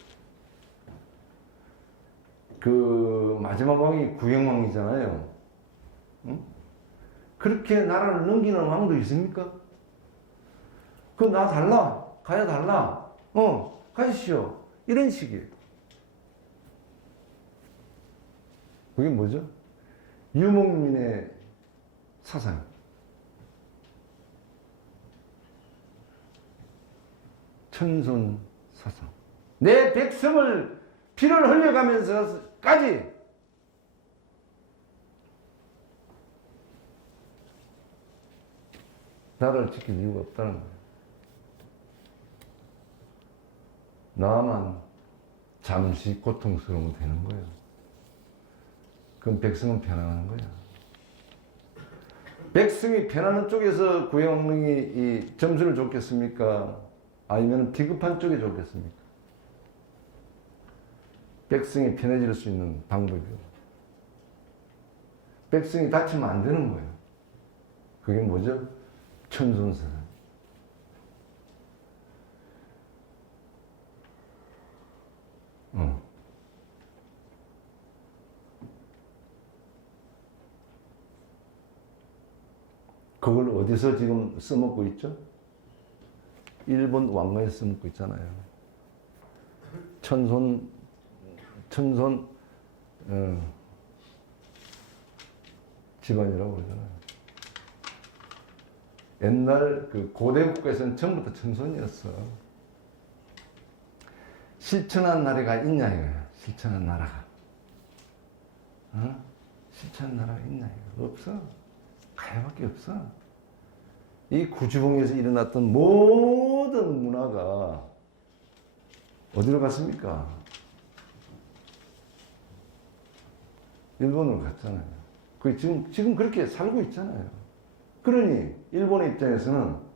그 마지막 왕이 구영왕이잖아요. 응? 그렇게 나라를 넘기는 왕도 있습니까? 그 나 달라. 가야 달라. 가시오. 이런 식이에요. 그게 뭐죠? 유목민의 사상. 천손 사상. 내 백성을 피를 흘려가면서까지 나라를 지킬 이유가 없다는 거예요. 나만 잠시 고통스러우면 되는 거예요. 그럼 백성은 편안한 거야. 백성이 편안한 쪽에서 구영왕이 이 점수를 줬겠습니까? 아니면 비급한 쪽에 줬겠습니까? 백성이 편해질 수 있는 방법이요. 백성이 다치면 안 되는 거예요. 그게 뭐죠? 천손사상. 그걸 어디서 지금 써먹고 있죠? 일본 왕가에서 써먹고 있잖아요. 천손 집안이라고 그러잖아요. 옛날 그 고대 국가에서는 전부 다 천손이었어. 실천한 나라가 있냐 이거야. 실천한 나라가. 실천한 나라가 있냐 이거. 없어. 가야밖에 없어. 이 구주봉에서 일어났던 모든 문화가 어디로 갔습니까? 일본으로 갔잖아요. 그 지금 그렇게 살고 있잖아요. 그러니 일본의 입장에서는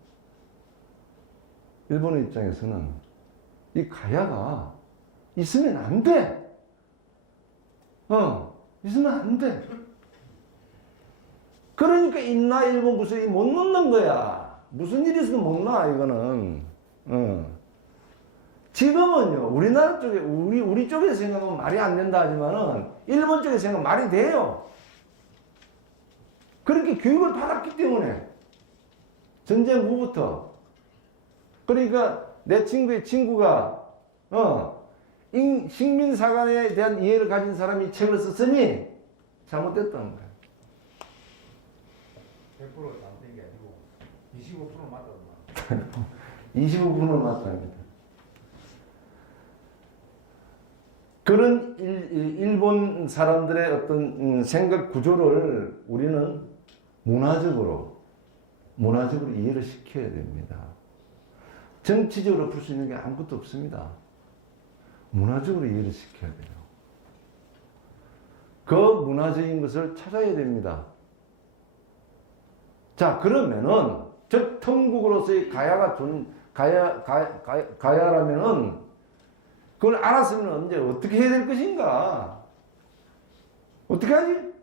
이 가야가 있으면 안 돼. 있으면 안 돼. 그러니까 인나 일본 구슬이 못 넣는 거야. 무슨 일이 있어도 못 놔, 이거는. 지금은요, 우리나라 쪽에, 우리 쪽에서 생각하면 말이 안 된다 하지만은, 일본 쪽에서 생각하면 말이 돼요. 그렇게 교육을 받았기 때문에, 전쟁 후부터. 그러니까, 내 친구의 친구가, 식민사관에 대한 이해를 가진 사람이 책을 썼으니, 잘못됐다는 거야. 100% 잘못된 게 아니고 25% 맞다는 말. 25%는 맞답니다. 그런 일본 사람들의 어떤 생각 구조를 우리는 문화적으로 이해를 시켜야 됩니다. 정치적으로 풀 수 있는 게 아무것도 없습니다. 문화적으로 이해를 시켜야 돼요. 그 문화적인 것을 찾아야 됩니다. 자, 그러면은, 적통국으로서의 가야라면은, 그걸 알았으면 언제 어떻게 해야 될 것인가? 어떻게 하지?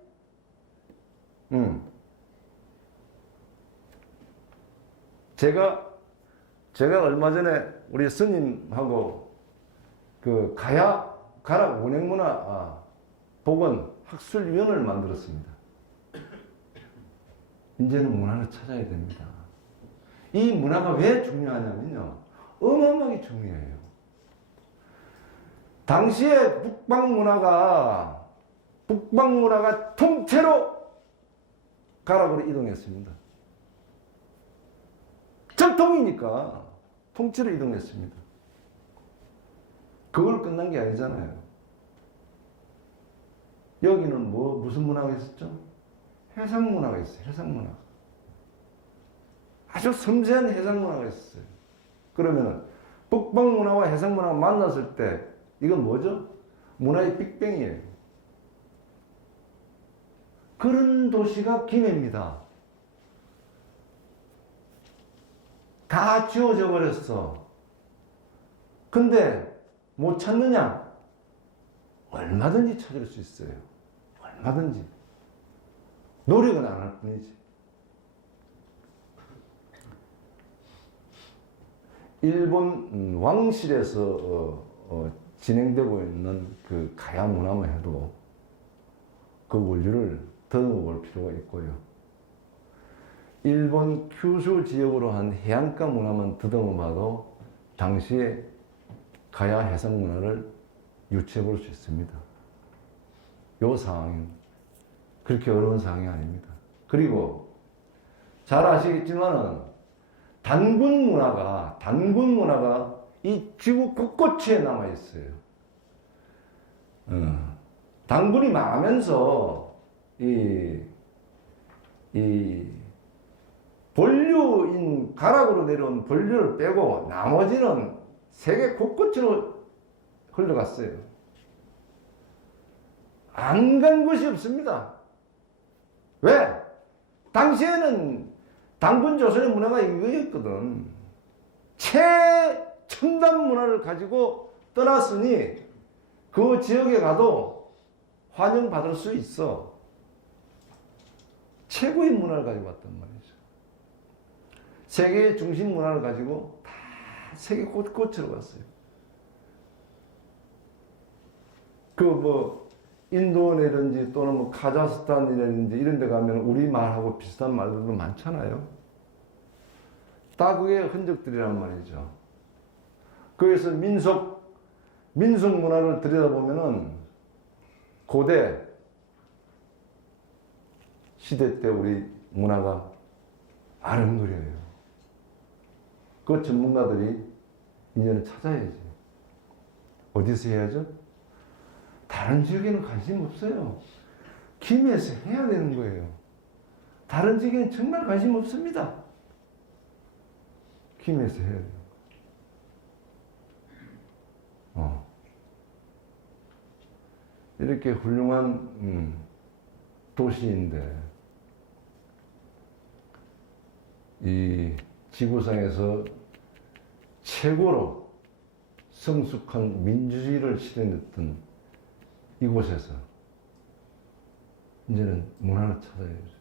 제가 얼마 전에 우리 스님하고 그 가라 원행문화 복원 학술위원회를 만들었습니다. 이제는 문화를 찾아야 됩니다. 이 문화가 왜 중요하냐면요. 어마어마하게 중요해요. 당시에 북방 문화가 통째로 가락으로 이동했습니다. 전통이니까 통째로 이동했습니다. 그걸 끝난 게 아니잖아요. 여기는 무슨 문화가 있었죠? 해상 문화가 있어요. 해상 문화. 아주 섬세한 해상 문화가 있었어요. 그러면은 북방 문화와 해상 문화가 만났을 때 이건 뭐죠? 문화의 빅뱅이에요. 그런 도시가 김해입니다. 다 지워져 버렸어. 근데 못 찾느냐? 얼마든지 찾을 수 있어요. 얼마든지. 노력은 안 할 뿐이지. 일본 왕실에서 진행되고 있는 그 가야 문화만 해도 그 원리를 더듬어 볼 필요가 있고요. 일본 큐슈 지역으로 한 해안가 문화만 더듬어 봐도 당시에 가야 해상 문화를 유추해 볼 수 있습니다. 요 상황은 그렇게 어려운 상황이 아닙니다. 그리고 잘 아시겠지만은 단군 문화가 이 지구 곳곳에 남아 있어요. 단군이 망하면서 이 본류인 가락으로 내려온 본류를 빼고 나머지는 세계 곳곳으로 흘러갔어요. 안 간 곳이 없습니다. 왜? 당시에는 단군 조선의 문화가 이거였거든. 최첨단 문화를 가지고 떠났으니 그 지역에 가도 환영받을 수 있어. 최고의 문화를 가지고 왔단 말이죠. 세계의 중심 문화를 가지고 다 세계 곳곳으로 갔어요. 인도네든지 또는 카자흐스탄이라든지 이런 데 가면 우리말하고 비슷한 말들도 많잖아요. 다 그게 흔적들이란 말이죠. 그래서 민속 문화를 들여다보면은 고대 시대 때 우리 문화가 아른거려요. 그 전문가들이 이제는 찾아야지. 어디서 해야죠? 다른 지역에는 관심 없어요. 김해에서 해야 되는 거예요. 다른 지역에는 정말 관심 없습니다. 김해에서 해야 돼요. 이렇게 훌륭한 도시인데 이 지구상에서 최고로 성숙한 민주주의를 실현했던 이곳에서 이제는 문화를 찾아야죠.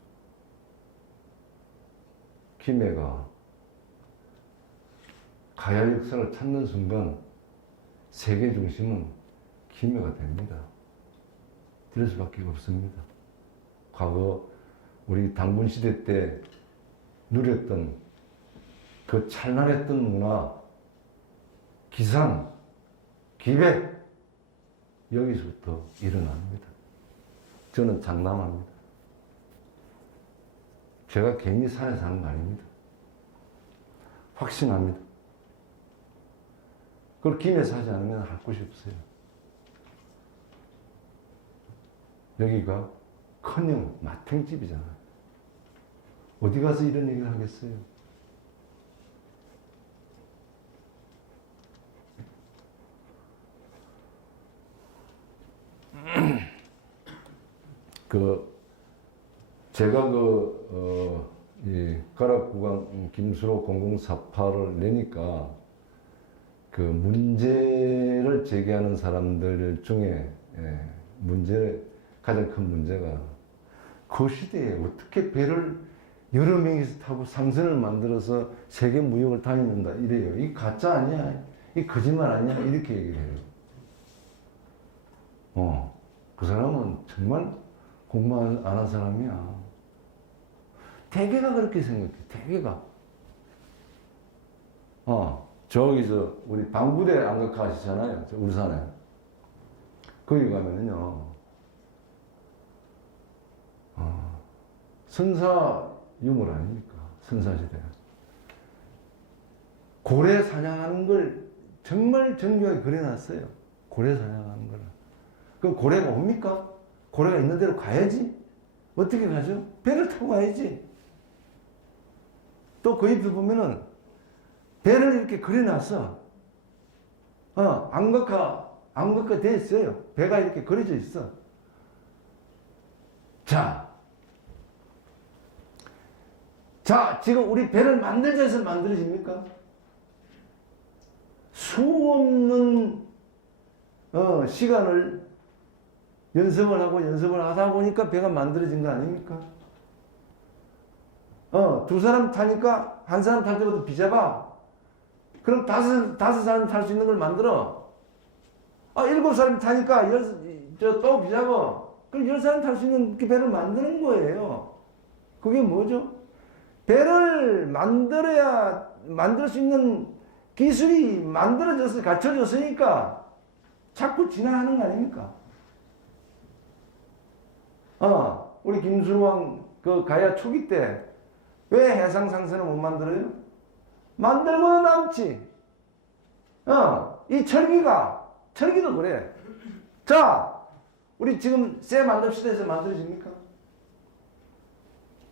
김해가 가야 역사를 찾는 순간 세계 중심은 김해가 됩니다. 될 수밖에 없습니다. 과거 우리 당군 시대 때 누렸던 그 찬란했던 문화, 기상, 기백, 여기서부터 일어납니다. 저는 장담합니다. 제가 괜히 산에 사는 거 아닙니다. 확신합니다. 그걸 김해에서 하지 않으면 할 곳이 없어요. 여기가 커녕 마탱집이잖아요. 어디 가서 이런 얘기를 하겠어요? 제가 이 가락구간 김수로 0048을 내니까 그 문제를 제기하는 사람들 중에 가장 큰 문제가 그 시대에 어떻게 배를 여러 명이서 타고 상선을 만들어서 세계 무역을 다니는다 이래요. 이 가짜 아니야? 이 거짓말 아니야? 이렇게 얘기를 해요. 그 사람은 정말 공부 안 한 사람이야. 대개가 그렇게 생각해. 대개가. 저기서 우리 방부대 안각하 하시잖아요. 울산에. 거기 가면은요. 선사 유물 아닙니까? 선사시대. 고래 사냥하는 걸 정말 정교하게 그려놨어요. 고래 사냥하는 거를. 그럼 고래가 옵니까? 고래가 있는 대로 가야지. 어떻게 가죠? 배를 타고 가야지. 또 그 옆에 보면은 배를 이렇게 그려놨어. 안각화 돼 있어요. 배가 이렇게 그려져 있어. 자, 지금 우리 배를 만들자 해서 만들어집니까? 수없는 시간을 연습을 하다 보니까 배가 만들어진 거 아닙니까? 두 사람 타니까 한 사람 탈 때보다 비잡아. 그럼 다섯 사람 탈 수 있는 걸 만들어. 일곱 사람 타니까 또 비잡아. 그럼 열 사람 탈 수 있는 그 배를 만드는 거예요. 그게 뭐죠? 배를 만들 수 있는 기술이 갖춰졌으니까 자꾸 진화하는 거 아닙니까? 우리 김수왕 그 가야 초기 때 왜 해상 상선을 못 만들어요? 만들고는 남지. 이 철기도 그래. 자, 우리 지금 쇠 만듭시다 해서 만들어집니까?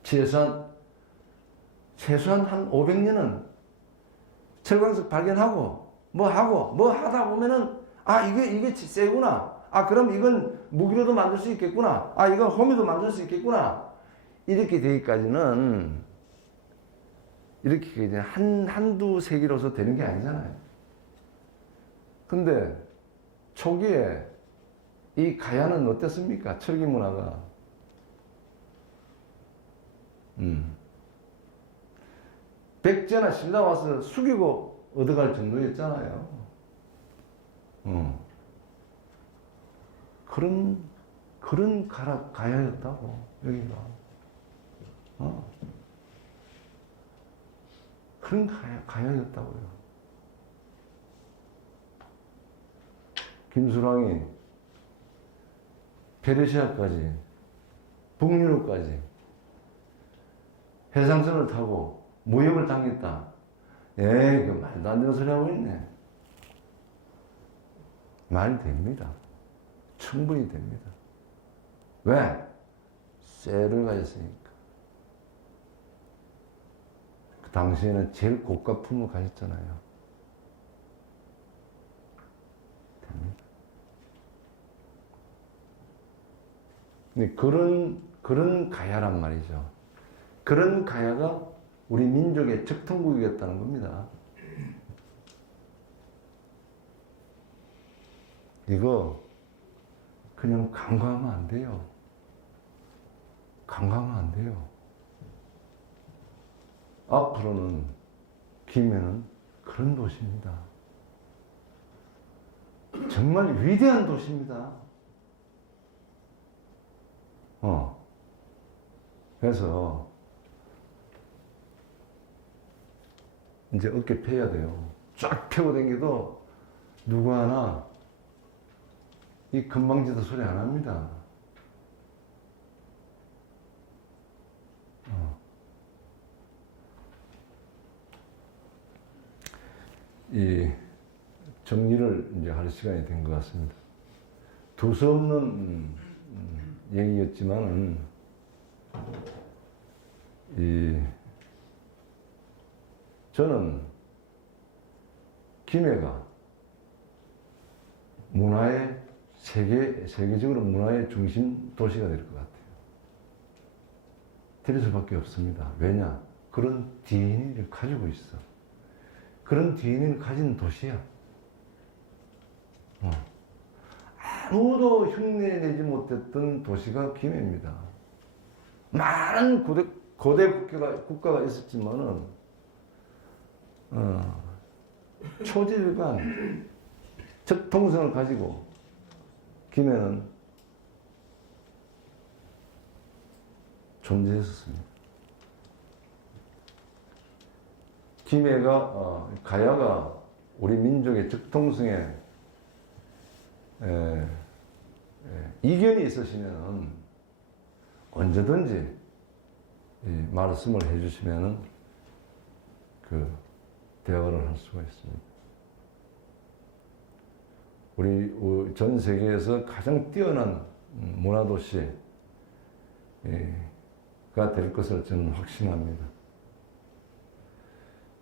최소한 한 500년은 철광석 발견하고 뭐 하다 보면은 이게 쇠구나. 그럼 이건 무기로도 만들 수 있겠구나. 이건 호미도 만들 수 있겠구나. 이렇게 되기까지는 이렇게 이제 한두 세기로서 되는 게 아니잖아요. 근데 초기에 이 가야는 어땠습니까? 철기 문화가. 백제나 신라 와서 숙이고 얻어갈 정도였잖아요. 그런 가야였다고, 여기가. 그런 가야였다고요. 김수랑이 페르시아까지, 북유럽까지 해상선을 타고 무역을 당했다. 그 말도 안 되는 소리 하고 있네. 말이 됩니다. 충분히 됩니다. 왜? 쇠를 가졌으니까. 당시에는 제일 고가 품을 가졌잖아요. 근데 그런 가야란 말이죠. 그런 가야가 우리 민족의 적통국이었다는 겁니다. 이거 그냥 간과하면 안 돼요. 간과하면 안 돼요. 앞으로는 김해는 그런 도시입니다. 정말 위대한 도시입니다. 그래서 이제 어깨 펴야 돼요. 쫙 펴고 다니도 누구 하나 이 건방지다 소리 안 합니다. 이 정리를 이제 할 시간이 된 것 같습니다. 두서없는 얘기였지만은 저는 김해가 문화의 세계적으로 문화의 중심 도시가 될 것 같아요. 될 수밖에 없습니다. 왜냐? 그런 DNA를 가지고 있어. 그런 DNA를 가진 도시야. 아무도 흉내내지 못했던 도시가 김해입니다. 많은 고대 국가가 있었지만은, 초지일관, 적통성을 가지고 김해는 존재했었습니다. 김해가, 가야가 우리 민족의 적통성에 이견이 있으시면 언제든지 말씀을 해주시면 그 대화를 할 수가 있습니다. 우리 전 세계에서 가장 뛰어난 문화도시가 될 것을 저는 확신합니다.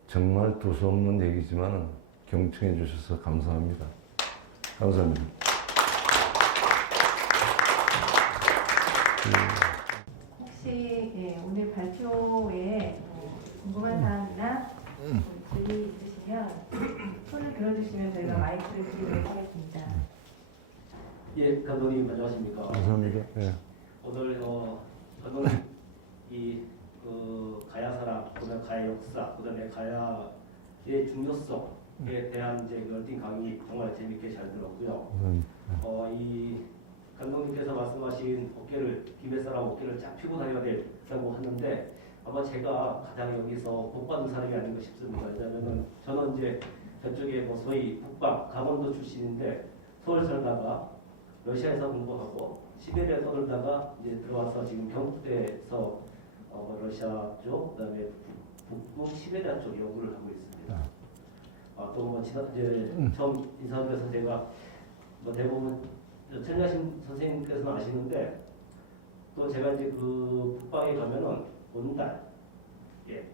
정말 두서없는 얘기지만 경청해 주셔서 감사합니다. 감사합니다. 혹시 오늘 발표에 궁금한 사항이나 질의 있으시면 손을 들어주시면 저희가 마이크를 드리도록 하겠습니다. 예, 감독님 안녕하십니까? 감사합니다. 예. 오늘 감독님 가야사랑, 그다음에 가야 역사, 그다음에 가야의 중요성에 대한 이제 열띤 강의 정말 재밌게 잘 들었고요. 이 감독님께서 말씀하신 김해 사람 어깨를 쫙 펴고 다녀야 된다고 하는데 아마 제가 가장 여기서 복 받은 사람이 아닌가 싶습니다. 왜냐하면 저는 이제 저쪽에 뭐 소위 북방 강원도 출신인데 서울 살다가 러시아에서 공부하고 시베리아 떠돌다가 이제 들어와서 지금 경북대에서 러시아 쪽, 그다음에 북부 시베리아 쪽 연구를 하고 있습니다. 또 뭐 이제 처음 인사드려서 제가 뭐 대부분 천야신 선생님께서는 아시는데 또 제가 이제 그 북방에 가면은 온달, 예,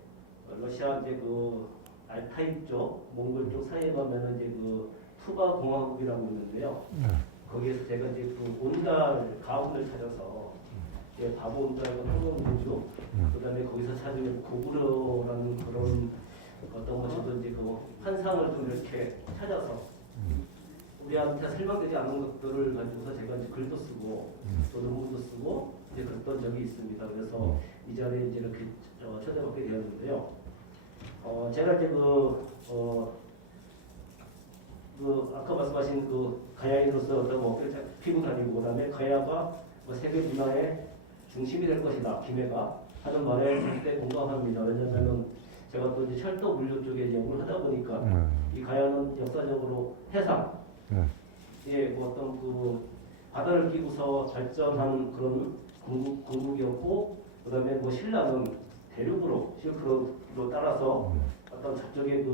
러시아 이제 그 알타이 쪽, 몽골 쪽 사이에 가면은 이제 그 투바 공화국이라고 있는데요. 거기에서 제가 이제 그 온달 가운을 찾아서 바보 온달과 황금우주, 그다음에 거기서 찾은 고구려라는 그런 어떤 것이든 이제 그 환상을 좀 이렇게 찾아서 우리한테 설명되지 않은 것들을 가지고서 제가 이제 글도 쓰고 또 논문도 쓰고 이제 그랬던 적이 있습니다. 그래서 이 자리에 이제 이렇게 초대받게 되었는데요. 제가 이제 아까 말씀하신 그 가야인으로서 어떤 어깨를 피고 다니고 그다음에 가야가 세계 문화의 중심이 될 것이다. 김해가 하는 말에 절대 공감합니다. 왜냐하면은 제가 또 이제 철도 물류 쪽에 연구를 하다 보니까 이 가야는 역사적으로 해상, 뭐 어떤 그 바다를 끼고서 발전한 그런 공국이었고, 그다음에 뭐 신라는 대륙으로 실크로드로 따라서 어떤 저쪽에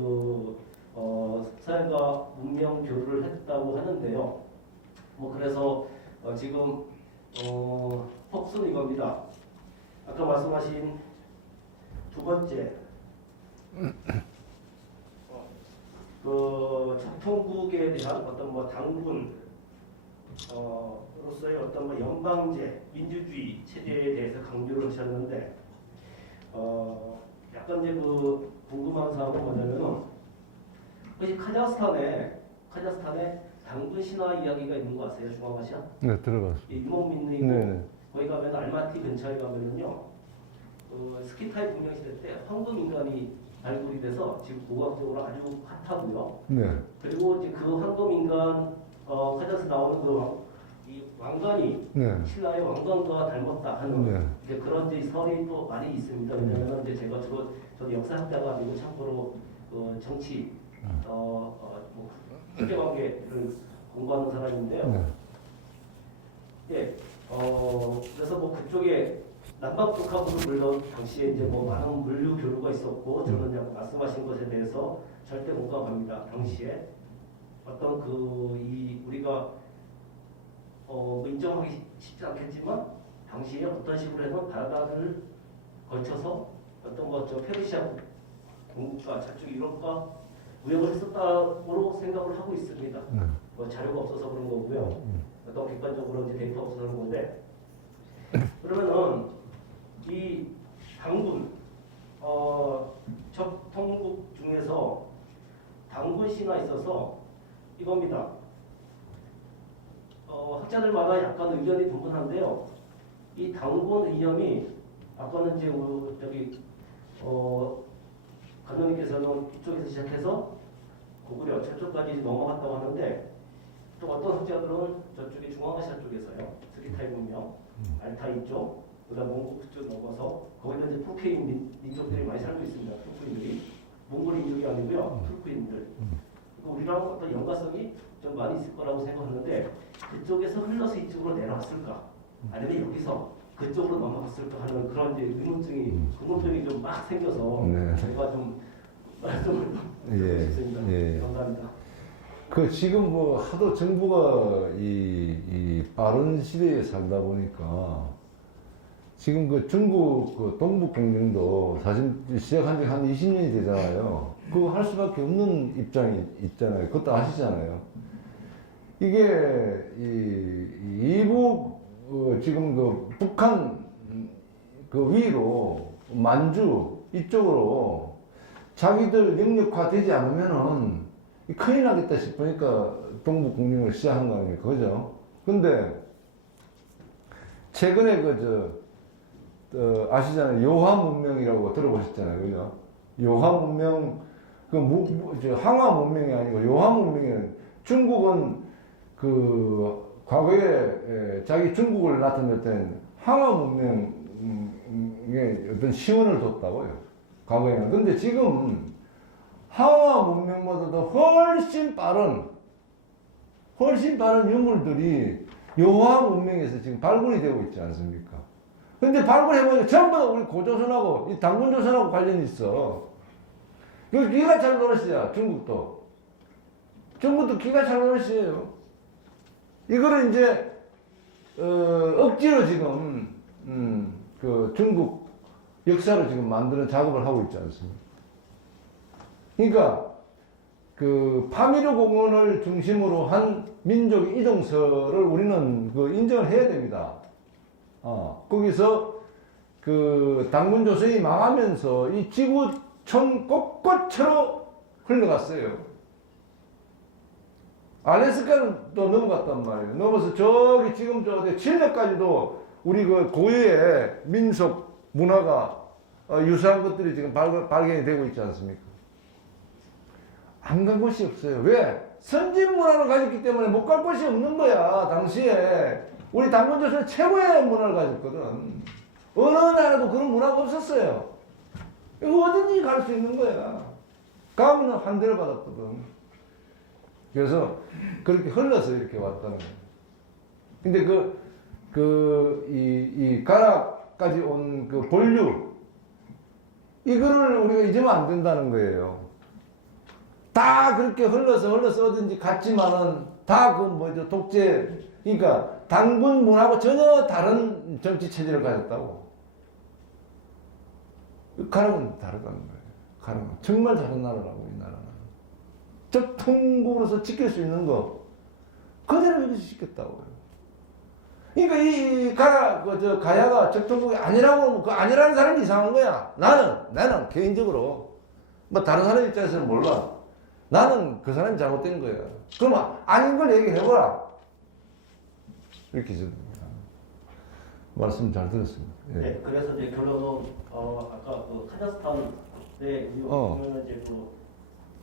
사회가 문명 교류를 했다고 하는데요. 뭐 그래서 지금 폭순 이겁니다. 아까 말씀하신 두 번째 그 적통국에 대한 어떤 뭐 당군 로서의 어떤 뭐 연방제 민주주의 체제에 대해서 강조를 하셨는데 약간 이제 그 궁금한 사항은 뭐냐면은 그 카자흐스탄에 당군 신화 이야기가 있는 거 아세요? 중앙아시아? 네, 들어갔습니다. 유목민들이고 네. 거기 가면 알마티 근처에 가면은요 스키타이 문명 시대 때 황금 인간이 발굴이 돼서 지금 고고학적으로 아주 핫하고요. 네. 그리고 이제 그 황금 인간 카자흐에서 나오는 이 왕관이 네. 신라의 왕관과 닮았다 하는 네. 이제 그런 이제 설이 또 많이 있습니다. 왜냐하면 이제 제가 주로 저도 역사학자가 아니고 참고로 정치 뭐 국제관계를 공부하는 사람인데요. 네. 예, 그래서 뭐 그쪽에 남북한으로 물론 당시에 이제 뭐 많은 물류 교류가 있었고 저는 그냥 말씀하신 것에 대해서 절대 공감합니다. 당시에 어떤 이 우리가 뭐 인정하기 쉽지 않겠지만 당시에 어떤 식으로 해서 바다를 걸쳐서 어떤 저 페르시아 공국가 저쪽 유럽과 무역을 했었다고 생각을 하고 있습니다. 뭐 자료가 없어서 그런 거고요. 어떤 객관적으로 이제 데이터가 없어서 그런 건데 그러면은 이 당군 적통국 중에서 당군 신화에 있어서 이겁니다. 학자들마다 약간 의견이 분분한데요. 이 당군 이념이 아까는 이제 저기 감독님께서는 이쪽에서 시작해서 고구려 저쪽까지 넘어갔다고 하는데 또 어떤 학자들은 저쪽에 중앙아시아 쪽에서요. 스키타이 문명, 알타이 쪽, 그다음 몽골 쪽 넘어서 거기는 이제 투르크 민족들이 많이 살고 있습니다. 투르크인들이 몽골 민족이 아니고요. 투르크인들. 우리랑 어떤 연관성이 좀 많이 있을 거라고 생각하는데 그쪽에서 흘러서 이쪽으로 내려왔을까? 아니면 여기서 그쪽으로 넘어갔을까 하는 그런 이제 궁금증이 좀 막 생겨서 네. 제가 좀 말씀을 드리고 싶습니다. 예. 감사합니다. 그 지금 뭐 하도 정부가 이 빠른 시대에 살다 보니까 지금 그 중국 그 동북 공정도 사실 시작한 지 한 20년이 되잖아요. 그거 할 수밖에 없는 입장이 있잖아요. 그것도 아시잖아요. 이게 이북 지금 그 북한 그 위로 만주 이쪽으로 자기들 영역화되지 않으면은 큰일 나겠다 싶으니까 동북 공정을 시작한 거 아닙니까? 그죠? 근데 최근에 아시잖아요. 요하 문명이라고 들어보셨잖아요. 그죠? 요하 문명, 항하 문명이 아니고 요하 문명이 중국은 과거에 자기 중국을 나타낼 때는 항하 문명에 어떤 시원을 뒀다고요. 과거에는. 근데 지금 항하 문명보다도 훨씬 빠른 유물들이 요하 문명에서 지금 발굴이 되고 있지 않습니까? 근데 발굴해보니까 전부 다 우리 고조선하고 이 당군조선하고 관련이 있어. 이거 기가 찰 노릇이야. 중국도 기가 찰 노릇이에요. 이거를 이제 억지로 지금 그 중국 역사로 지금 만드는 작업을 하고 있지 않습니까? 그러니까 그 파미르 공원을 중심으로 한 민족 이동설을 우리는 인정을 해야 됩니다. 거기서 그 당군 조선이 망하면서 이 지구촌 곳곳으로 흘러갔어요. 알래스카는 또 넘어갔단 말이에요. 넘어서 저기 지금 칠레까지도 우리 그 고유의 민속 문화가 유사한 것들이 지금 발견이 되고 있지 않습니까? 안 간 곳이 없어요. 왜? 선진 문화를 가졌기 때문에 못 갈 곳이 없는 거야. 당시에 우리 당군조선은 최고의 문화를 가졌거든. 어느 나라도 그런 문화가 없었어요. 이거 어딘지 갈 수 있는 거야. 가면은 한 대를 받았거든. 그래서 그렇게 흘러서 이렇게 왔다는 거예요. 근데 이 가락까지 온 그 본류, 이거를 우리가 잊으면 안 된다는 거예요. 다 그렇게 흘러서 어딘지 갔지만은 다 독재, 그러니까 당군 문하고 전혀 다른 정치 체제를 가졌다고. 가락은 다르다는 거예요. 가는 거. 정말 다른 나라라고 이 나라는. 적통국으로서 지킬 수 있는 거 그대로 여기서 지켰다고요. 그러니까 이 가야가 적통국이 아니라고 하면 그 아니라는 사람이 이상한 거야. 나는 개인적으로 뭐 다른 사람 입장에서는 몰라. 나는 그 사람이 잘못된 거야. 그러면 아닌 걸 얘기해보라. 이렇게 저는 말씀 잘 들었습니다. 예. 네, 그래서 이제 결론은 아까 그 카자흐스탄에 우리 보면은 이제 그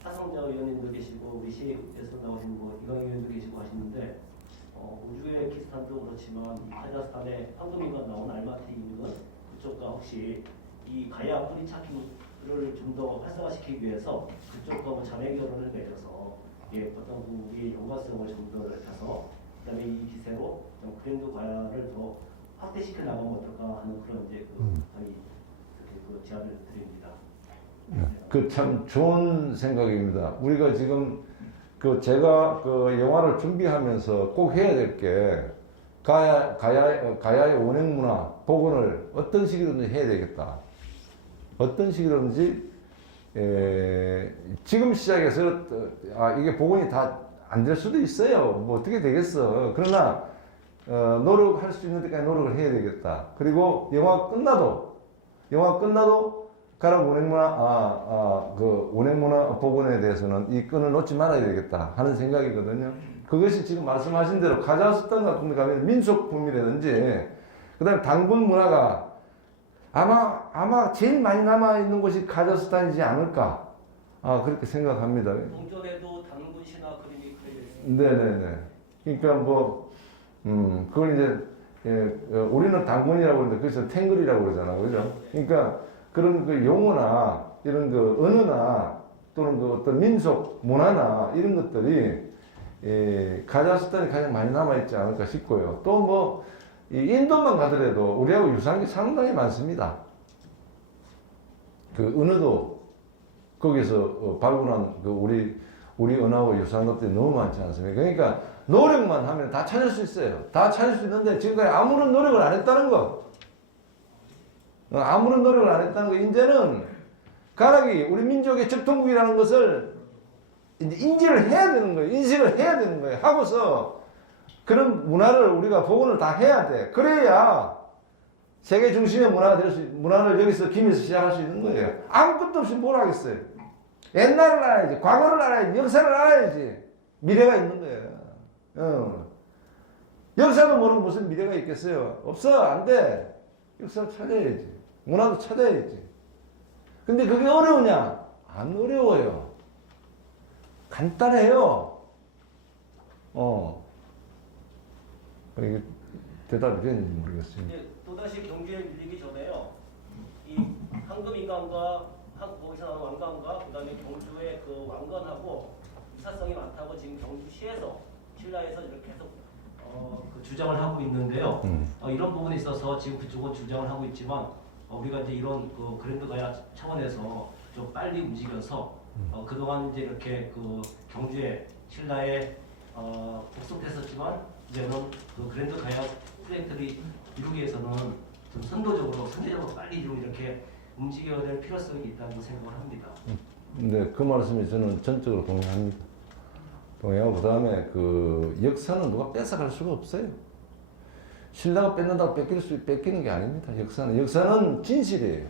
하성자 의원님도 계시고 우리 시에서 나오신 뭐 이광희 의원도 계시고 하시는데 우즈베키스탄도 그렇지만 이 카자흐스탄에 황금이가 나온 알마티 있는 그쪽과 혹시 이 가야 뿌리찾기를 좀 더 활성화시키기 위해서 그쪽과 뭐 자매 결혼을 맺어서 어떤 부분이 연관성을 좀 더 넓혀서 그다음에 이 기세로 좀 그랜드 가야를 더 확대시켜 나가면 어떨까 하는 그런 이제 저희 그 제안을 드립니다. 그 참 좋은 생각입니다. 우리가 지금 제가 그 영화를 준비하면서 꼭 해야 될 게 가야의 원형 문화 복원을 어떤 식으로든지 해야 되겠다. 어떤 식으로든지 지금 시작해서 이게 복원이 다 안 될 수도 있어요. 뭐 어떻게 되겠어. 그러나 노력할 수 있는 데까지 노력을 해야 되겠다. 그리고 영화 끝나도 가라 원행문화 그 원행문화 복원에 대해서는 이 끈을 놓지 말아야 되겠다 하는 생각이거든요. 그것이 지금 말씀하신 대로 카자흐스탄 같은 데 가면 민속품이라든지 그다음에 단군 문화가 아마 제일 많이 남아 있는 곳이 카자흐스탄이지 않을까 그렇게 생각합니다. 동전에도 단군 신화 그림이 그려져 있습니다. 네네네. 그러니까 뭐 그걸 이제 우리는 단군이라고 그러는데 그래서 탱글이라고 그러잖아, 그죠? 그러니까 그런 그 용어나 이런 그 언어나 또는 그 어떤 민속 문화나 이런 것들이 카자흐스탄이 가장 많이 남아 있지 않을까 싶고요. 또 뭐 인도만 가더라도 우리하고 유사한 게 상당히 많습니다. 그 언어도 거기서 발굴한 그 우리 언어하고 유사한 것들이 너무 많지 않습니까? 그러니까 노력만 하면 다 찾을 수 있어요. 다 찾을 수 있는데 지금까지 아무런 노력을 안 했다는 거. 아무런 노력을 안 했다는 거. 이제는 가락이 우리 민족의 적통국이라는 것을 이제 인지를 해야 되는 거예요. 인식을 해야 되는 거예요. 하고서 그런 문화를 우리가 복원을 다 해야 돼. 그래야 세계 중심의 문화가 될 수, 문화를 여기서 김에서 시작할 수 있는 거예요. 아무것도 없이 뭘 하겠어요. 옛날을 알아야지, 과거를 알아야지, 역사를 알아야지 미래가 있는 거예요. 역사도 모르면 무슨 미래가 있겠어요? 없어, 안 돼. 역사를 찾아야지. 문화도 찾아야지. 근데 그게 어려우냐? 안 어려워요. 간단해요. 이게 대답이 되는지 모르겠어요. 또다시 경주에 밀리기 전에요. 이 황금인간과 거기서 나온 왕관과 그다음에 경주의 그 왕관하고 유사성이 많다고 지금 경주시에서 신라에서 이렇게 계속 그 주장을 하고 있는데요. 이런 부분에 있어서 지금 그쪽은 주장을 하고 있지만 우리가 이제 이런 그 그랜드 가야 차원에서 좀 빨리 움직여서 그동안 이제 이렇게 그 경주에 신라에 복속했었지만 이제는 그 그랜드 가야 프로젝트를 이루기 위해서는 좀 선제적으로 빨리 좀 이렇게 움직여야 될 필요성이 있다고 생각을 합니다. 네, 그 말씀에 저는 전적으로 동의합니다. 동의하고 그다음에 그 역사는 누가 뺏어갈 수가 없어요. 신라가 뺏는다고 뺏기는 게 아닙니다. 역사는 진실이에요.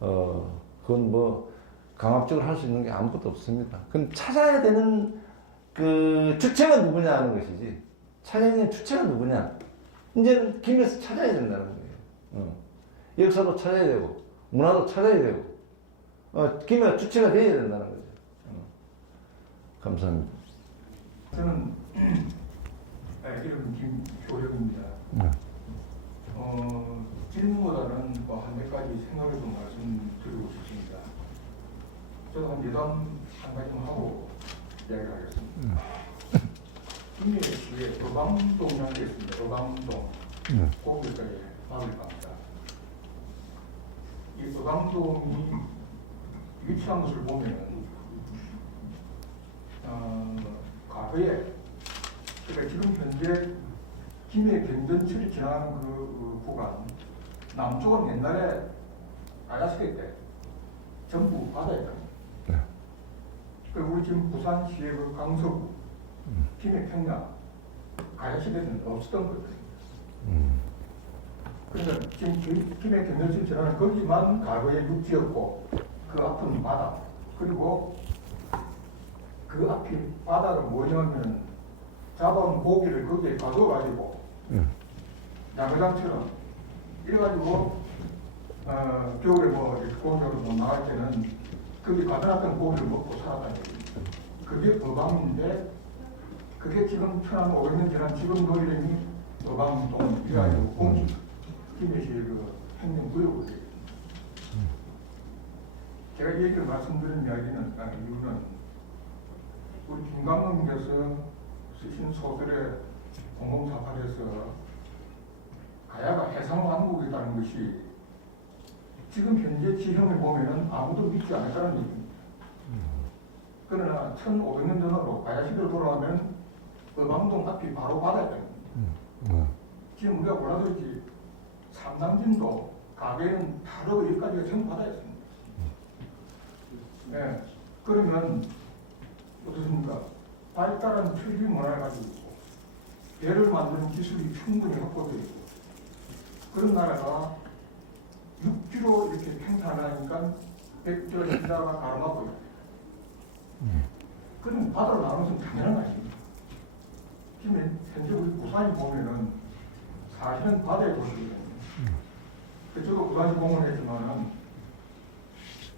그건 뭐 강압적으로 할 수 있는 게 아무것도 없습니다. 그럼 찾아야 되는 그 주체가 누구냐 하는 것이지. 찾아야 되는 주체가 누구냐. 이제는 김에서 찾아야 된다는 거예요. 역사도 찾아야 되고 문화도 찾아야 되고 김의 주체가 되어야 된다는 거죠. 감사합니다. 저는 이름 김효령입니다. 질문보다는 한 몇 가지 생각을 좀 말씀드리고 싶습니다. 저도 한 예담 한 가지 좀 하고 이야기를 하겠습니다. 김해에 어방동이라는 게 있습니다. 어방동. 거기까지 마을 갑니다. 이 어방동이 위치한 것을 보면 과거에 그러니까 지금 현재 김해 경전철이 지나가는 그 구간 남쪽은 옛날에 아야스게 때 전부 바다에 갑니다. 네. 그리고 우리 지금 부산시의 그 강서구, 김해평야, 가야시대는 없었던 거거든요. 그러니까 지금 김해경멸진 지나는 거기만 과거의 육지였고 그 앞은 바다. 그리고 그 앞이 바다가 뭐냐면 잡아온 고기를 거기에 가둬가지고 야구장처럼 이래가지고 겨울에 뭐 고기로 뭐 나갈 때는 거기 가둬놨던 고기를 먹고 살았다는 얘기입니다. 그게 어방인데 그게 지금 1500년 지난 지금도 이름이 어방동 이래가지고 공식 김해시의 그 행정구역을 제가 이 얘기를 말씀드린 이야기는 이유는 우리 김광범께서 쓰신 소설의 0048에서 가야가 해상왕국이라는 것이 지금 현재 지형을 보면은 아무도 믿지 않았다는 얘기입니다. 그러나 1500년 전으로 가야 시대로 돌아가면 어방동 앞이 바로 바다였다는 겁니다. 지금 우리가 몰라도 있지 삼남진도 가게는 바로 여기까지가 전부 바다였습니다. 네. 그러면 어떻습니까? 발달한 표기 문화를 가지고 있고 배를 만드는 기술이 충분히 확보되어 있고 그런 나라가 육지로 이렇게 생산하니까 백절 시다가 가로막고 있고 그럼 바다로 나오는 것은 당연한 거 아닙니까? 지금 현재 우리 부산이 보면은 사실은 바다의 도시거든요. 저도 부산시 공헌을 했지만은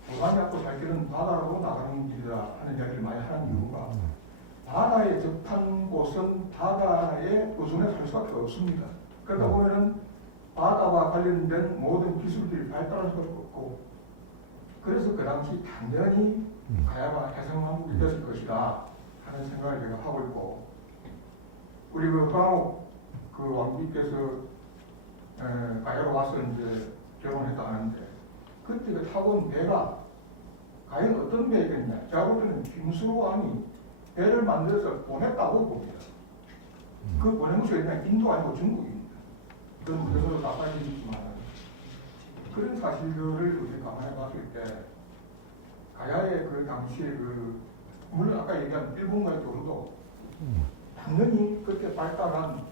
부산이 앞으로 살 길은 바다로 나가는 길이다 하는 이야기를 많이 하는 이유가 바다에 접한 곳은 바다에 의존해 살 수밖에 없습니다. 그러다 보면은 바다와 관련된 모든 기술들이 발달할 수밖에 없고 그래서 그 당시 당연히 가야가 해상왕국이 됐을 것이다 하는 생각을 제가 하고 있고 우리 그 황옥 그 왕비께서 가야로 와서 이제 결혼했다 하는데 그때 그 타고 온 배가 과연 어떤 배였겠냐? 제가 볼 때는 김수로 왕이 배를 만들어서 보냈다고 봅니다. 그 보낸 곳이 그냥 인도 아니고 중국입니다. 그건 그래서 나빠지지만 그런 사실들을 우리 감안해 봤을 때 가야의 그 당시에 그 물론 아까 얘기한 일본과의 교류도 당연히 그때 발달한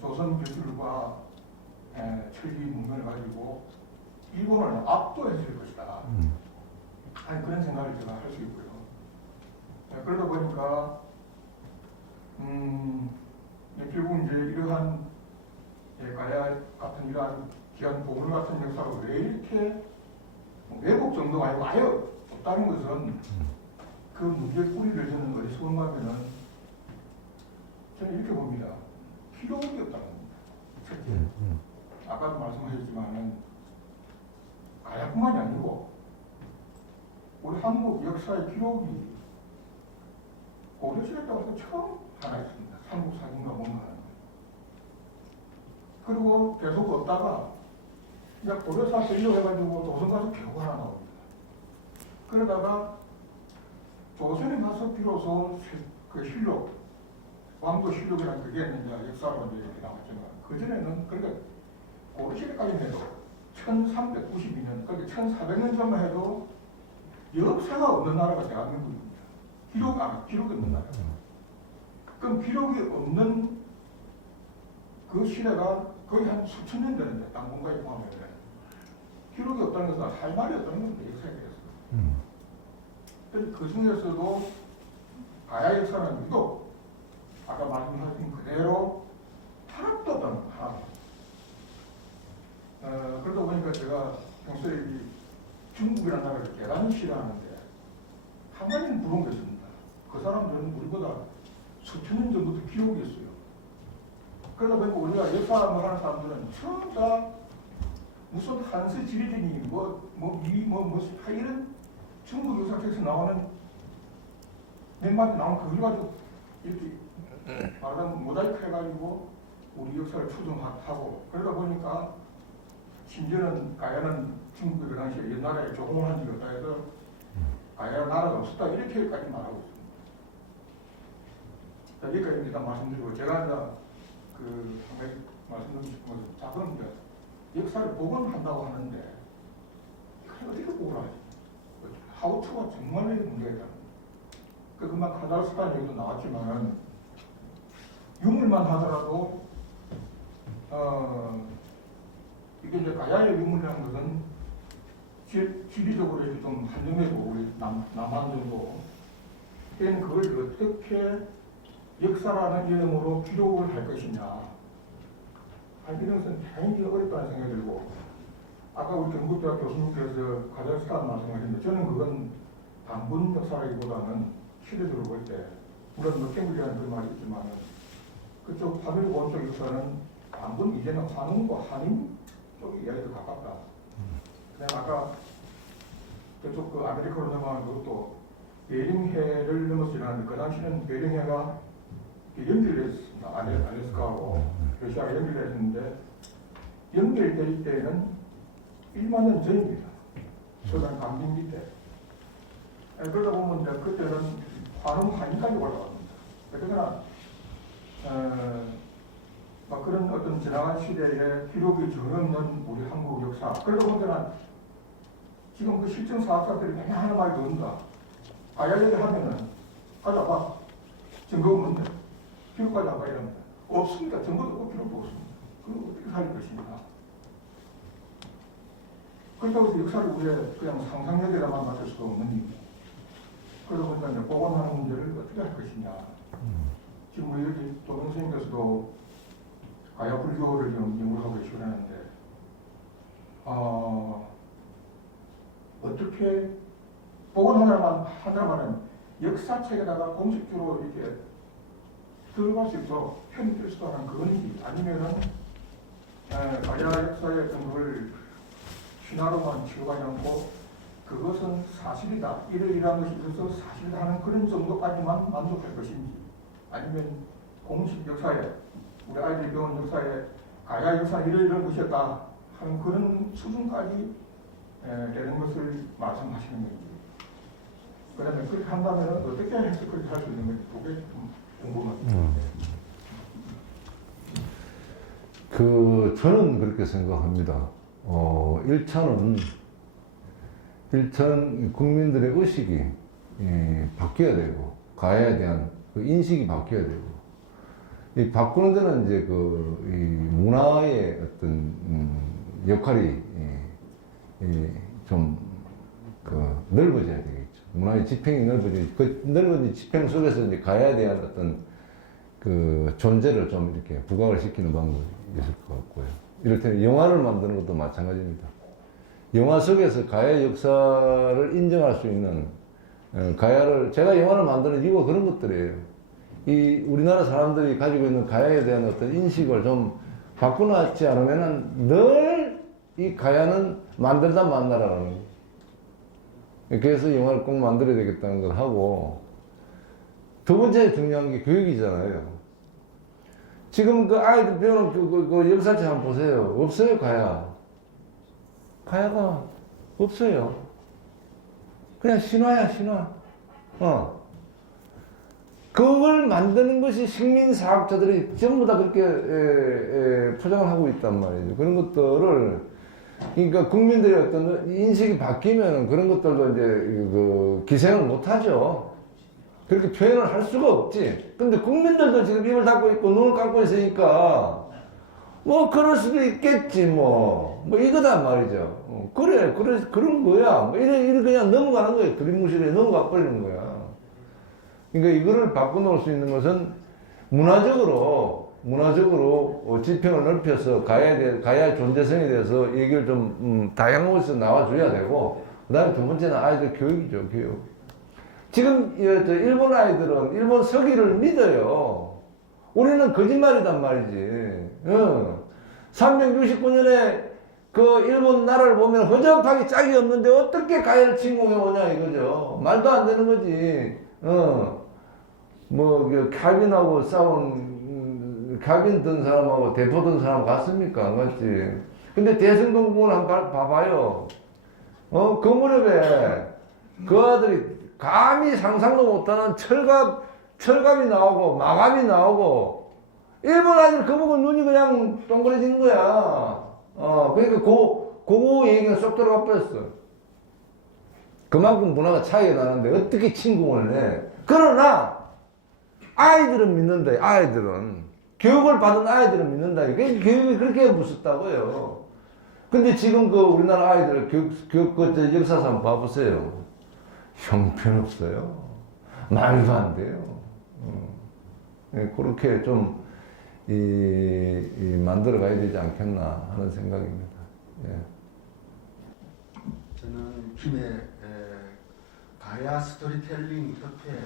조선 기술과 철기 문명을 가지고 일본을 압도했을 것이다. 하는 그런 생각을 제가 할 수 있고요. 그러다 보니까 결국 이제 이러한 가야 같은 이러한 귀한 보물 같은 역사가 왜 이렇게 왜곡 정도가 아니고 아예 없다는 것은 그 문제의 뿌리를 저는 어디서 본가면은 저는 이렇게 봅니다. 기록이 없다는 겁니다. 첫째, 아까도 말씀하셨지만은 가야뿐만이 아니고 우리 한국 역사의 기록이 고려시대 때부터 처음 하나 있습니다. 삼국사진과 뭔가 하는 거예요. 그리고 계속 없다가 이제 고려사 쓰려고 해가지고 조선 가서 겨우 하나 나옵니다. 그러다가 조선에 가서 비로소 그 실록, 왕도 실록이라는 그게 이제 역사로 이제 이렇게 나왔지만 그전에는 그러니까 고려시대까지는 해도 1392년, 그러니까 1400년 전만 해도 역사가 없는 나라가 대한민국입니다. 기록이 없는 나라. 그럼 기록이 없는 그 시대가 거의 한 수천 년 되는데, 땅공가에 포함하면 기록이 없다는 것은 할 말이 없다는 겁니다. 역사에 대해서. 그 중에서도 가야 역사는 유독 아까 말씀하신 그대로 하나도 없다는 겁니다. 그러다 보니까 제가 평소에 이 중국이라는 나라를 대단히 싫어하는데 한 가지는 부러운 게 있습니다. 그 사람들은 우리보다 수천 년 전부터 기록이 있어요. 그러다 보니까 우리가 역사를 하는 사람들은 전부 다 무슨 한스 지리더니 이런 중국 역사책에서 나오는 몇 마디 나온 그걸 가지고 이렇게 말하자면 모자이크 해가지고 우리 역사를 추정하고 그러다 보니까 심지어는 가야는 중국이 그 당시에 옛날에 조공을 한 적이 없다 해서 가야 나라가 없었다 이렇게까지 말하고 있습니다. 자, 여기까지 일단 말씀드리고 제가 이제 그 한 가지 말씀드리고 싶은 것은 자 그럼 이제 역사를 복원한다고 하는데 어떻게 뽑으라. 하우투가 정말 문제가 있다. 금방 카자흐스탄 얘기도 나왔지만은 유물만 하더라도 이게 이제 가야의 유물이라는 것은 지리적으로 이렇게 좀 한정해도 우리 남한 정도 때는 그걸 어떻게 역사라는 이름으로 기록을 할 것이냐 이런 것은 굉장히 어렵다는 생각이 들고 아까 우리 경북대학 교수님께서 카자흐스탄 말씀하셨는데 저는 그건 단분 역사라기보다는 시대적으로 볼 때 물론 땡글리라는 그 말이 있지만 그쪽 파밀고 쪽 역사는 단분 이제는 환웅과 한인 쪽 이야기도 가깝다. 그다음에 아까 그쪽 그 아메리카로 넘어가는 것도 베링해를 넘어서 지나는데 그 당시는 베링해가 연결됐습니다. 알래스카하고 러시아가 연결됐는데 연결될 때는 1만 년 전입니다. 서단 강빙 밑에. 그러다 보면 이제 그때는 환웅 한인까지 올라갑니다. 그러나 막 그런 어떤 지나간 시대에 기록이 전혀 없는 우리 한국 역사. 그러다 보니까 지금 그 실증 사학자들이 맨날 하는 말이 뭔가 가야 얘기 하면은 가자 봐. 증거가 뭔데? 기록까지 안 가야 합니다. 없습니다. 증거도 없고 기록도 없습니다. 그럼 어떻게 살릴 것입니까? 그렇다고 해서 역사를 우리가 그냥 상상력에다만 맞출 수가 없는 일입니다. 그러다 보니까 이제 복원하는 문제를 어떻게 할 것이냐. 지금 우리 여기 도명 선생님께서도 가야 불교를 지금 연구하고 계시는데 어떻게 복원하냐면 역사책에다가 공식적으로 이렇게 들어갈 수 있도록 편입될 수 있는 그건지 아니면은 가야 역사의 어떤 걸 신화로만 취급하지 않고 그것은 사실이다. 이러이러한 것이 있어서 사실이다 하는 그런 정도까지만 만족할 것인지 아니면 공식 역사에 우리 아이들이 배운 역사에 가야 역사 이러이러한 것이었다 하는 그런 수준까지 되는 것을 말씀하시는 건지 그 다음에 그렇게 한다면 어떻게 해서 그렇게 할 수 있는 건지 그게 좀 궁금합니다. 저는 그렇게 생각합니다. 1차는 국민들의 의식이 바뀌어야 되고, 가야에 대한 그 인식이 바뀌어야 되고, 이 바꾸는 데는 이제 이 문화의 어떤 역할이 좀 넓어져야 되겠죠. 문화의 지평이 넓어지고, 그 넓어진 지평 속에서 이제 가야에 대한 어떤 그 존재를 좀 이렇게 부각을 시키는 방법이 있을 것 같고요. 이를테면 영화를 만드는 것도 마찬가지입니다. 영화 속에서 가야 역사를 인정할 수 있는 제가 영화를 만드는 이유가 그런 것들이에요. 이 우리나라 사람들이 가지고 있는 가야에 대한 어떤 인식을 좀 바꿔놨지 않으면은 늘 이 가야는 만들다 만나라라는 거예요. 그래서 영화를 꼭 만들어야 되겠다는 걸 하고, 두 번째 중요한 게 교육이잖아요. 지금 그 아이들 배우는 그 역사책 한번 보세요. 없어요, 가야. 가야가 없어요. 그냥 신화야, 신화. 그걸 만드는 것이 식민사학자들이 전부 다 그렇게 포장을 하고 있단 말이죠. 그런 것들을, 그러니까 국민들의 어떤 인식이 바뀌면 그런 것들도 이제 기생을 못하죠. 그렇게 표현을 할 수가 없지. 근데 국민들도 지금 입을 닫고 있고 눈을 감고 있으니까 뭐 그럴 수도 있겠지 뭐 이거단 말이죠. 그래 그런 거야. 뭐 이래 그냥 넘어가는 거예요. 두리뭉실에 넘어가 버리는 거야. 그러니까 이거를 바꿔놓을 수 있는 것은 문화적으로 지평을 넓혀서 가야의 존재성에 대해서 얘기를 좀 다양한 나와줘야 되고, 그 다음에 두 번째는 아이들 교육이죠. 교육. 지금 일본 아이들은 일본 서기를 믿어요. 우리는 거짓말이단 말이지. 369년에 그 일본 나라를 보면 허접하게 짝이 없는데 어떻게 가야를 침공해 오냐 이거죠. 말도 안 되는 거지. 칼빈하고 싸운 칼빈 든 사람하고 대포 든 사람 같습니까? 안 같지. 근데 대승동궁을 한번 봐봐요. 그 무렵에 그 아들이 감히 상상도 못하는 철갑이 나오고 마감이 나오고, 일본 아이들 그 보고 눈이 그냥 동그래진 거야. 그러니까 그 얘기가 쏙 들어가 버렸어. 그만큼 문화가 차이가 나는데 어떻게 침공을 해? 그러나 아이들은 믿는다. 아이들은 교육을 받은 아이들은 믿는다. 이게 교육이 그렇게 무섭다고요. 근데 지금 그 우리나라 아이들 교육 그 역사상 한번 봐보세요. 형편없어요. 말도 안 돼요. 예, 그렇게 좀 만들어 가야 되지 않겠나 하는 생각입니다. 예. 저는 김해 가야 스토리텔링 협회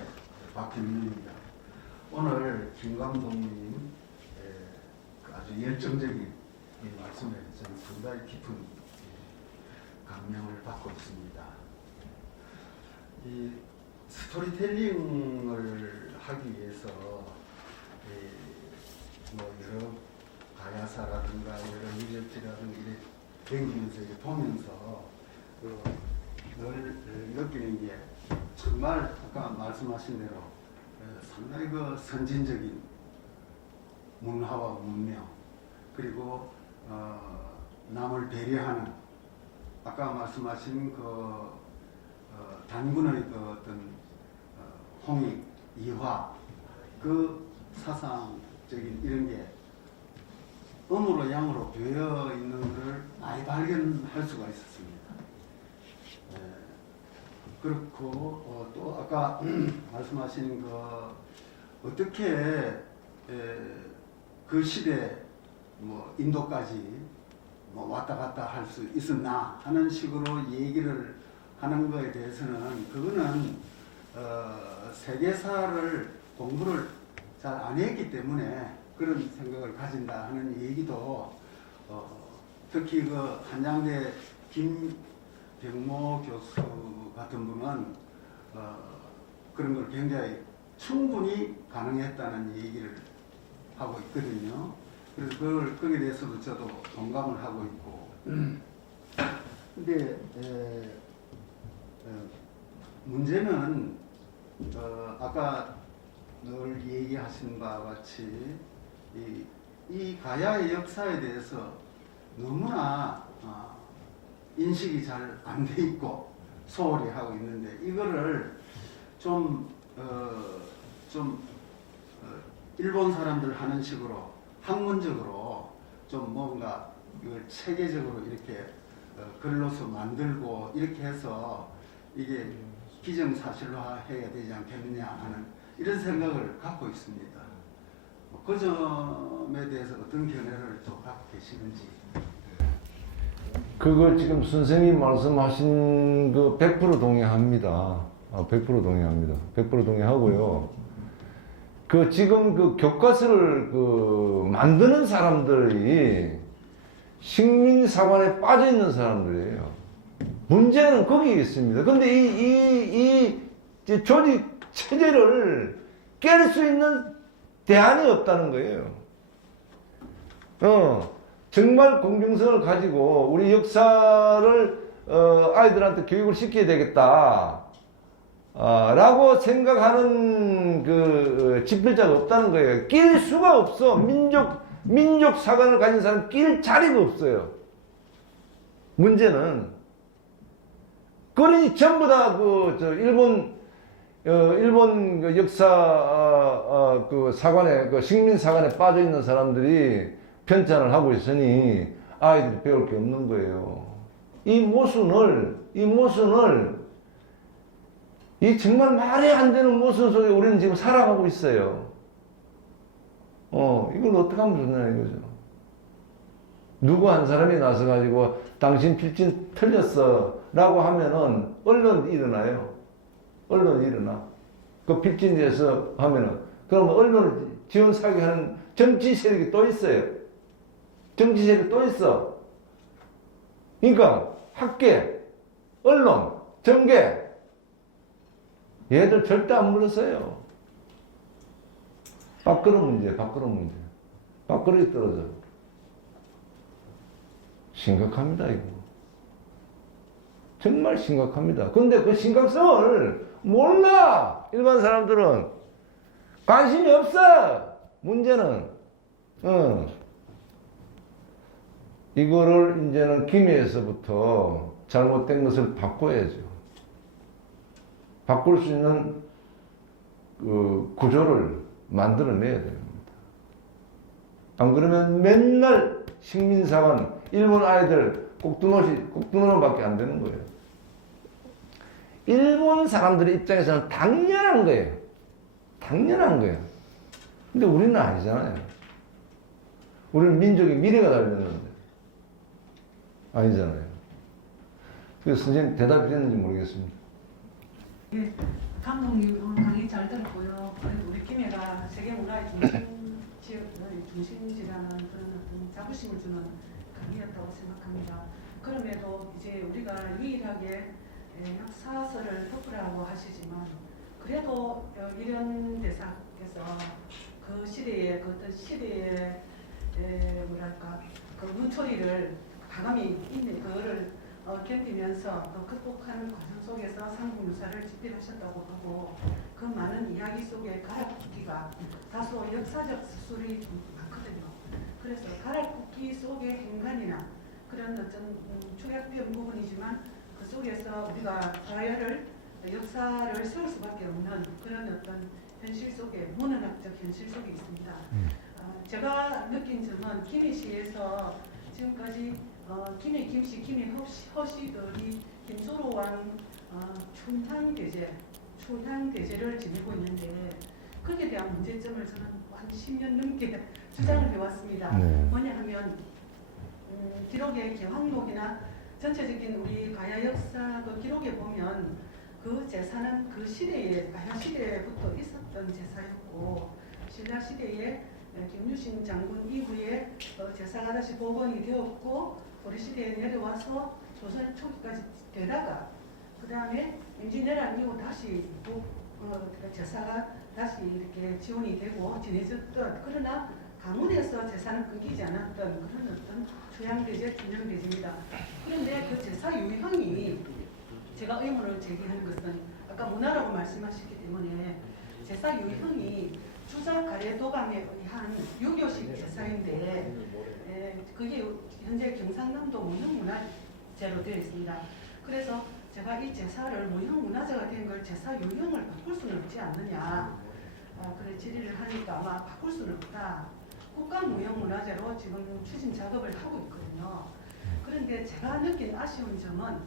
박현민입니다. 오늘 김 감독님 그 아주 열정적인 이 말씀에 저는 상당히 깊은 감명을 받고 있습니다. 이 스토리텔링을 하기 위해서 뭐 여러 가야사라든가 여러 유적지라든가 이렇게 댕기면서 이렇게 보면서 늘 느끼는 게 정말 아까 말씀하신 대로 상당히 그 선진적인 문화와 문명 그리고 남을 배려하는 아까 말씀하신 그 단군의 그 어떤 홍익 이화 그 사상적인 이런 게 음으로 양으로 되어 있는 것을 많이 발견할 수가 있었습니다. 그렇고 또 아까 말씀하신 그 어떻게 그 시대 뭐 인도까지 뭐 왔다 갔다 할 수 있었나 하는 식으로 얘기를 하는 거에 대해서는 그거는 세계사를 공부를 잘 안 했기 때문에 그런 생각을 가진다 하는 얘기도 특히 그 한양대 김병모 교수 같은 분은 그런 걸 굉장히 충분히 가능했다는 얘기를 하고 있거든요. 그래서 거기에 대해서도 저도 동감을 하고 있고. 근데 문제는 아까 늘 얘기하신 바와 같이 이 가야의 역사에 대해서 너무나 인식이 잘 안 돼 있고 소홀히 하고 있는데 이거를 좀 일본 사람들 하는 식으로 학문적으로 좀 뭔가 이걸 체계적으로 이렇게 글로서 만들고 이렇게 해서 이게 기정사실화 해야 되지 않겠느냐 하는 이런 생각을 갖고 있습니다. 그 점에 대해서 어떤 견해를 또 갖고 계시는지. 그걸 지금 선생님 말씀하신 그 100% 동의합니다. 100% 동의합니다. 100% 동의하고요. 그 지금 그 교과서를 그 만드는 사람들이 식민사관에 빠져 있는 사람들이에요. 문제는 거기에 있습니다. 근데 이 조직 체제를 깰 수 있는 대안이 없다는 거예요. 정말 공정성을 가지고 우리 역사를 아이들한테 교육을 시켜야 되겠다. 라고 생각하는 그 집필자가 없다는 거예요. 낄 수가 없어. 민족 사관을 가진 사람 낄 자리가 없어요. 문제는 그러니 전부 다 일본 그 역사 그 사관에 그 식민 사관에 빠져 있는 사람들이 편찬을 하고 있으니 아이들이 배울 게 없는 거예요. 이 모순을 이 정말 말이 안 되는 모순 속에 우리는 지금 살아가고 있어요. 이걸 어떻게 하면 좋냐 이거죠. 누구 한 사람이 나서 가지고 당신 필진 틀렸어 라고 하면은 언론 일어나요. 언론 일어나. 그 필진에서 하면은 그러면 언론을 지원 사기하는 정치 세력이 또 있어요. 정치 세력이 또 있어. 그러니까 학계, 언론, 정계 얘들 절대 안 물러서요. 밥그릇 문제. 밥그릇이 떨어져. 심각합니다, 이거. 정말 심각합니다. 근데 그 심각성을 몰라! 일반 사람들은. 관심이 없어! 문제는. 이거를 이제는 김해에서부터 잘못된 것을 바꿔야죠. 바꿀 수 있는 그 구조를 만들어내야 됩니다. 안 그러면 맨날 식민사관, 일본 아이들 꼭두노밖에 안 되는 거예요. 일본 사람들의 입장에서는 당연한 거예요. 당연한 거예요. 근데 우리는 아니잖아요. 우리는 민족의 미래가 달렸는데. 아니잖아요. 그래서 선생님 대답이 됐는지 모르겠습니다. 예, 감독님 강의 잘 들었고요. 우리 김해가 세계문화의 중심지라는 그런 어떤 자부심을 주는 강의였다고 생각합니다. 그럼에도 이제 우리가 유일하게 역사서를 덮으라고 하시지만 그래도 이런 대상에서 그 시대의 그 어떤 시대의 뭐랄까 그 문초리를 가감히 있는 그거를 견디면서 또 극복하는 과정 속에서 삼국유사를 집필하셨다고 하고 그 많은 이야기 속에 가락국기가 다소 역사적 수술이 좀 많거든요. 그래서 가락국기 속의 행간이나 그런 어떤 축약된 부분이지만 그 속에서 우리가 가야를 역사를 세울 수밖에 없는 그런 어떤 현실 속에 문헌학적 현실 속에 있습니다. 제가 느낀 점은 김해시에서 지금까지 김해 김씨, 김해 허씨들이 김소로왕 춘향대제를 지내고 있는데 거기에 대한 문제점을 저는 한 10년 넘게 주장을 해왔습니다. 뭐냐 하면 기록의 개황록이나 전체적인 우리 가야 역사 그 기록에 보면 그 제사는 그 시대에 가야 시대부터 있었던 제사였고 신라 시대에 김유신 장군 이후에 제사가 다시 복원이 되었고 우리 시대에 내려와서 조선 초기까지 되다가 그 다음에 임진왜란 이후 다시 제사가 다시 이렇게 지원이 되고 지내졌던 그러나 가문에서 제사는 끊기지 않았던 그런 어떤 초양대제, 춘향대제입니다. 그런데 그 제사 유형이 제가 의문을 제기하는 것은 아까 문화라고 말씀하셨기 때문에 제사 유형이 주자 가래도감에 의한 유교식 제사인데 그게 현재 경상남도 무형문화재로 되어 있습니다. 그래서 제가 이 제사를 무형문화재가 된 걸 제사 유형을 바꿀 수는 없지 않느냐 그래 질의를 하니까 아마 바꿀 수는 없다. 국가무형문화재로 지금 추진 작업을 하고 있거든요. 그런데 제가 느낀 아쉬운 점은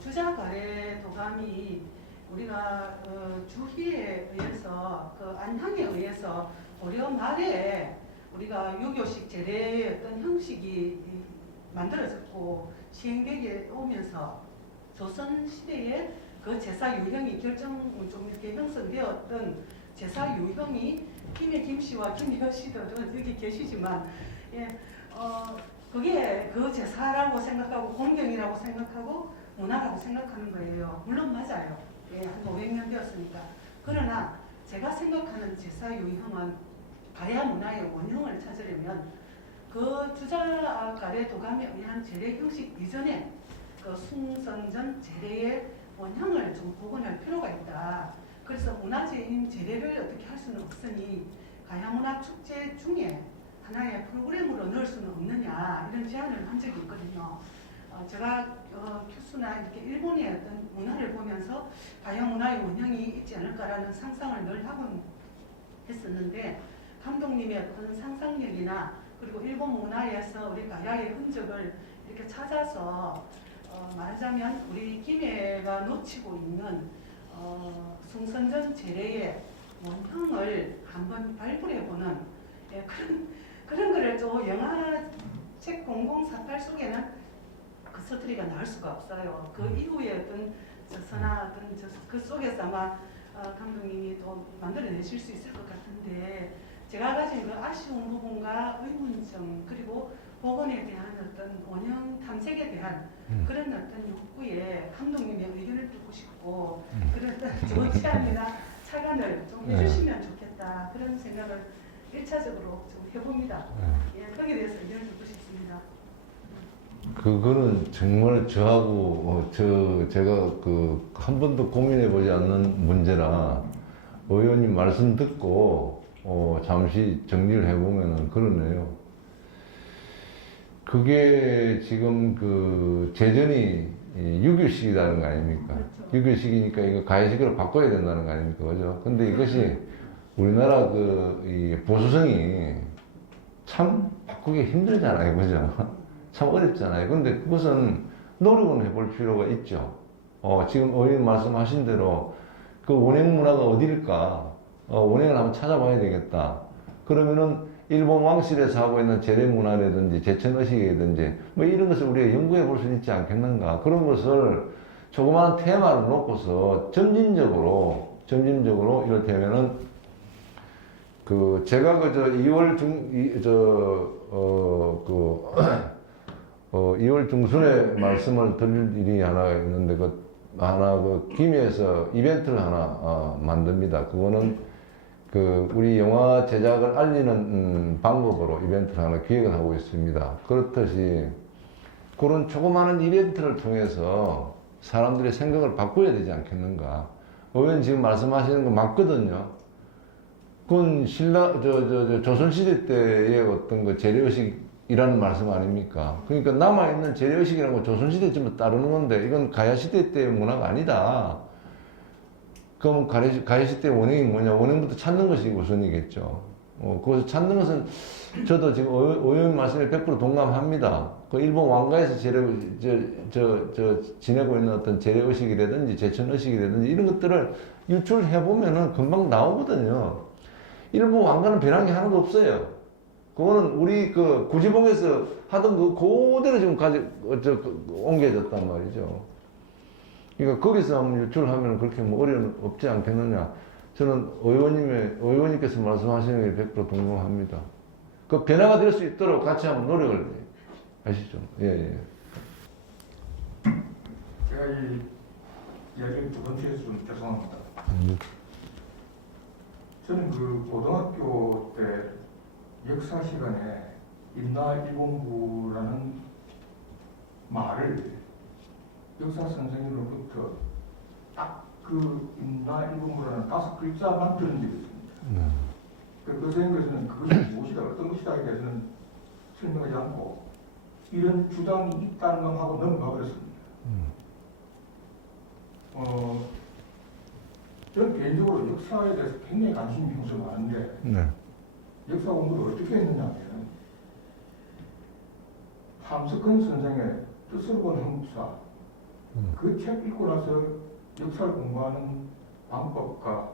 주자 가래도감이 우리가 주희에 의해서 그 안향에 의해서 고려 말에 우리가 유교식 제례의 어떤 형식이 만들어졌고 시행되게 오면서 조선 시대에 그 제사 유형이 좀 이렇게 형성되었던 제사 유형이 김해 김씨와 김여 씨들은 여기 계시지만 그게 그 제사라고 생각하고 공경이라고 생각하고 문화라고 생각하는 거예요. 물론 맞아요. 한 500년 되었으니까. 그러나 제가 생각하는 제사 유형은 가야 문화의 원형을 찾으려면 그 주자 가래 도감에 의한 제례 형식 이전에 그 숭선전 제례의 원형을 좀 복원할 필요가 있다. 그래서 문화재인 제례를 어떻게 할 수는 없으니 가야문화 축제 중에 하나의 프로그램으로 넣을 수는 없느냐 이런 제안을 한 적이 있거든요. 제가 교수나 이렇게 일본의 어떤 문화를 보면서 가야문화의 원형이 있지 않을까라는 상상을 늘 하곤 했었는데 감독님의 어떤 상상력이나 그리고 일본 문화에서 우리 가야의 흔적을 이렇게 찾아서 말하자면 우리 김해가 놓치고 있는 숭선전 제례의 원형을 한번 발굴해보는 그런 거를 또 영화책 0048 속에는 그 스토리가 나올 수가 없어요. 그 이후에 어떤 저서나 어떤 그 속에서 아마 감독님이 또 만들어내실 수 있을 것 같은데 제가 가진 그 아쉬운 부분과 의문점 그리고 복원에 대한 어떤 원형 탐색에 대한 그런 어떤 욕구에 감독님의 의견을 듣고 싶고 그런 좋은 제안이나 차관을 좀 해주시면 좋겠다 그런 생각을 1차적으로 좀 해봅니다. 거기에 대해서 의견을 듣고 싶습니다. 그거는 정말 저하고 제가 한 번도 고민해보지 않는 문제라 의원님 말씀 듣고 잠시 정리를 해보면은 그러네요. 그게 지금 재전이 유교식이라는 거 아닙니까? 유교식이니까 이거 가야식으로 바꿔야 된다는 거 아닙니까? 그죠? 근데 이것이 우리나라 이 보수성이 참 바꾸기 힘들잖아요. 그죠? 참 어렵잖아요. 근데 그것은 노력은 해볼 필요가 있죠. 지금 의원님 말씀하신 대로 그 원행 문화가 어디일까? 원행을 한번 찾아봐야 되겠다. 그러면은 일본 왕실에서 하고 있는 제례 문화라든지 제천의식이라든지 뭐 이런 것을 우리가 연구해 볼 수 있지 않겠는가. 그런 것을 조그마한 테마를 놓고서 점진적으로 이를테면은 제가 2월 중순에 말씀을 드릴 일이 하나 있는데 김해에서 이벤트를 하나 만듭니다. 그거는 우리 영화 제작을 알리는 방법으로 이벤트를 하나 기획을 하고 있습니다. 그렇듯이 그런 조그마한 이벤트를 통해서 사람들의 생각을 바꿔야 되지 않겠는가. 의원 지금 말씀하시는 거 맞거든요. 그건 조선시대 때의 어떤 재래의식이라는 말씀 아닙니까? 그러니까 남아있는 재래의식이라는 건 조선시대쯤 따르는 건데 이건 가야시대 때의 문화가 아니다. 그럼 가야시대 원행이 뭐냐? 원행부터 찾는 것이 우선이겠죠. 그것을 찾는 것은 저도 지금 의원 말씀에 100% 동감합니다. 그 일본 왕가에서 지내고 있는 어떤 재래의식이라든지 제천의식이라든지 이런 것들을 유출해 보면은 금방 나오거든요. 일본 왕가는 변한 게 하나도 없어요. 그거는 우리 구지봉에서 하던 그대로 지금 옮겨졌단 말이죠. 그러니까 거기서 한번 유출하면 그렇게 뭐 어려움 없지 않겠느냐. 저는 의원님께서 말씀하시는 게 100% 동감합니다. 그 변화가 될 수 있도록 같이 한번 노력을 하시죠. 예. 제가 이 이야기를 두 번째 해서 좀 죄송합니다. 저는 고등학교 때 역사 시간에 임나일본부라는 말을 역사 선생님으로부터 딱 임나일본부라는 5글자만 들은 적이 있습니다. 그 선생님께서는 그것이 무엇이다, 어떤 것이다에 대해서는 설명하지 않고 이런 주장이 있다는 것하고 넘어가 버렸습니다. 저는 개인적으로 역사에 대해서 굉장히 관심이 평소에 많은데 역사 공부를 어떻게 했느냐 하면 함석헌 선생의 뜻을 본 한국사 그 책 읽고 나서 역사를 공부하는 방법과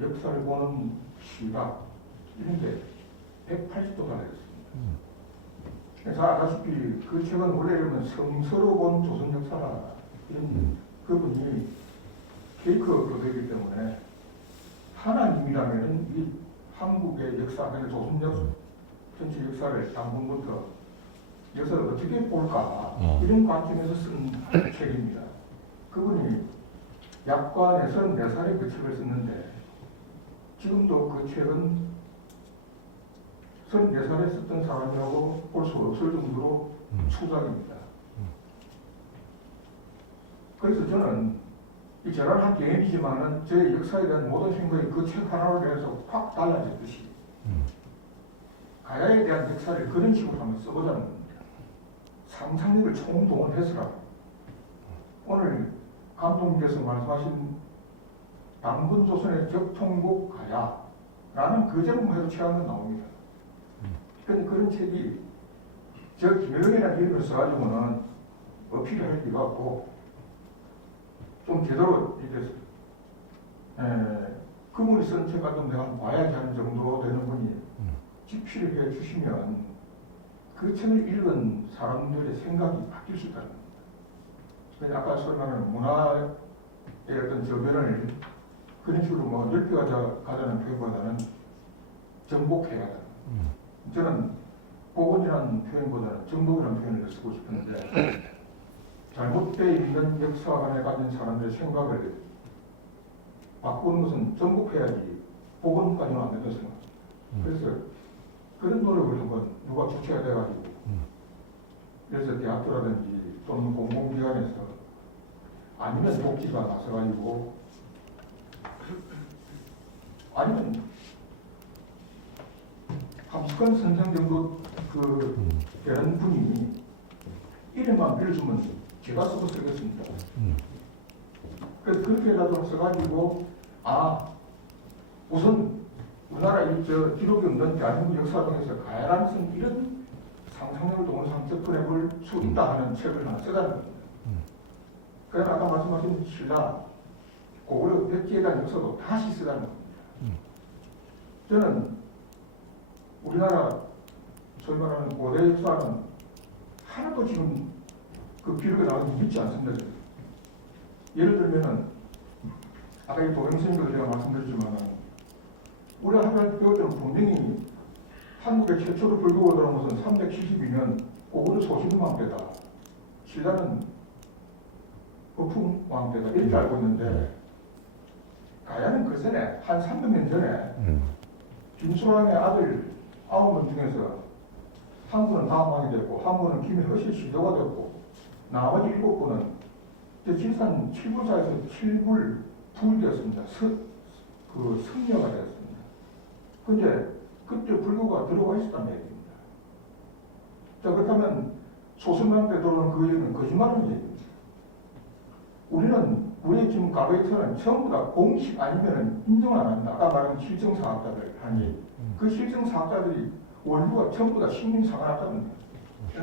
역사를 보는 시각 이런 게 180도 달라졌습니다. 잘 아다시피 그 책은 원래 이러면 성서로 본 조선 역사라 이런 그분이 케이크 교수이기 때문에 하나님이라면 이 한국의 역사, 조선 전체 역사를 당분부터 역사를 어떻게 볼까 이런 관점에서 쓴 책입니다. 그분이 약관 34살에 그 책을 썼는데 지금도 그 책은 34살에 썼던 사람이라고 볼 수 없을 정도로 수작입니다. 그래서 저는 이 저런 개인이지만은 제 역사에 대한 모든 생각이 그 책 하나로 인해서 확 달라졌듯이 가야에 대한 역사를 그런 식으로 한번 써보자는 겁니다. 상상력을 총동원해서라고. 오늘 감독님께서 말씀하신 당군조선의 격통국 가야라는 그 제목만 해도 최악은 나옵니다. 그런데 그런 책이 저 김여경이라는 이름을 써가지고는 어필을 할 리가 없고 좀 제대로 이제 그분이 쓴 책 같은 내가 봐야지 하는 정도 되는 분이 집필을 해 주시면 그 책을 읽은 사람들의 생각이 바뀔 수 있다는 겁니다. 그래서 아까 설명하는 문화의 어떤 저변을 그런 식으로 뭐 넓게 가자는 표현보다는 정복해야 한다. 저는 복원이라는 표현보다는 정복이라는 표현을 쓰고 싶은데 잘못되어 있는 역사관에 가진 사람들의 생각을 바꾸는 것은 정복해야지 복원까지는 안 된다고 생각합니다. 그래서 그런 노력을 한번 누가 주체가 돼가지고 그래서 대학교라든지 또는 공공기관에서 아니면 독지가 나서가지고 아니면 함석헌 선생 정도 되는 분이 이름만 빌어주면 제가 쓰고 쓰겠습니다. 그래서 그렇게 해가지고 써가지고 우선 우리나라 저 기록이 없는 대한민국 역사 중에서 가야라는 이런 상상력을 동원해서 접근해볼 수 있다 하는 책을 하나 써가는 겁니다. 그래서 아까 말씀하신 신라 고구려 백제에 대한 역사도 다시 쓰자는 겁니다. 저는 우리나라 소위 말하는 고대 역사는 하나도 지금 그 기록에 나오는지 믿지 않습니다. 저는. 예를 들면은 아까 이 도경선님도 제가 말씀드렸지만 우리가 학교를 배울 때는 분명히 한국의 최초로 불교가 들어온 것은 372년 고구려 소신왕 때다. 신라는 거풍왕 때다. 이렇게 알고 있는데 가야는 그 전에 한 300년 전에 김수왕의 아들 9명 중에서 한 분은 다음왕이 됐고 한 분은 김허실 시도가 됐고 나머지 7분은 지리산 7불사에서 7불 부일되었습니다. 그 승려가 되었습니다. 근데 그때 불교가 들어와 있었다는 얘기입니다. 자, 그렇다면 소승왕 때 들어오는 그 얘기는 거짓말하는 얘기입니다. 우리 지금 가베이터는 전부 다 공식 아니면 인정을 안 합니다. 아까 말한 실정사학자들 하는 얘기. 그 실정사학자들이 원류가 전부 다 식민사관학자입니다.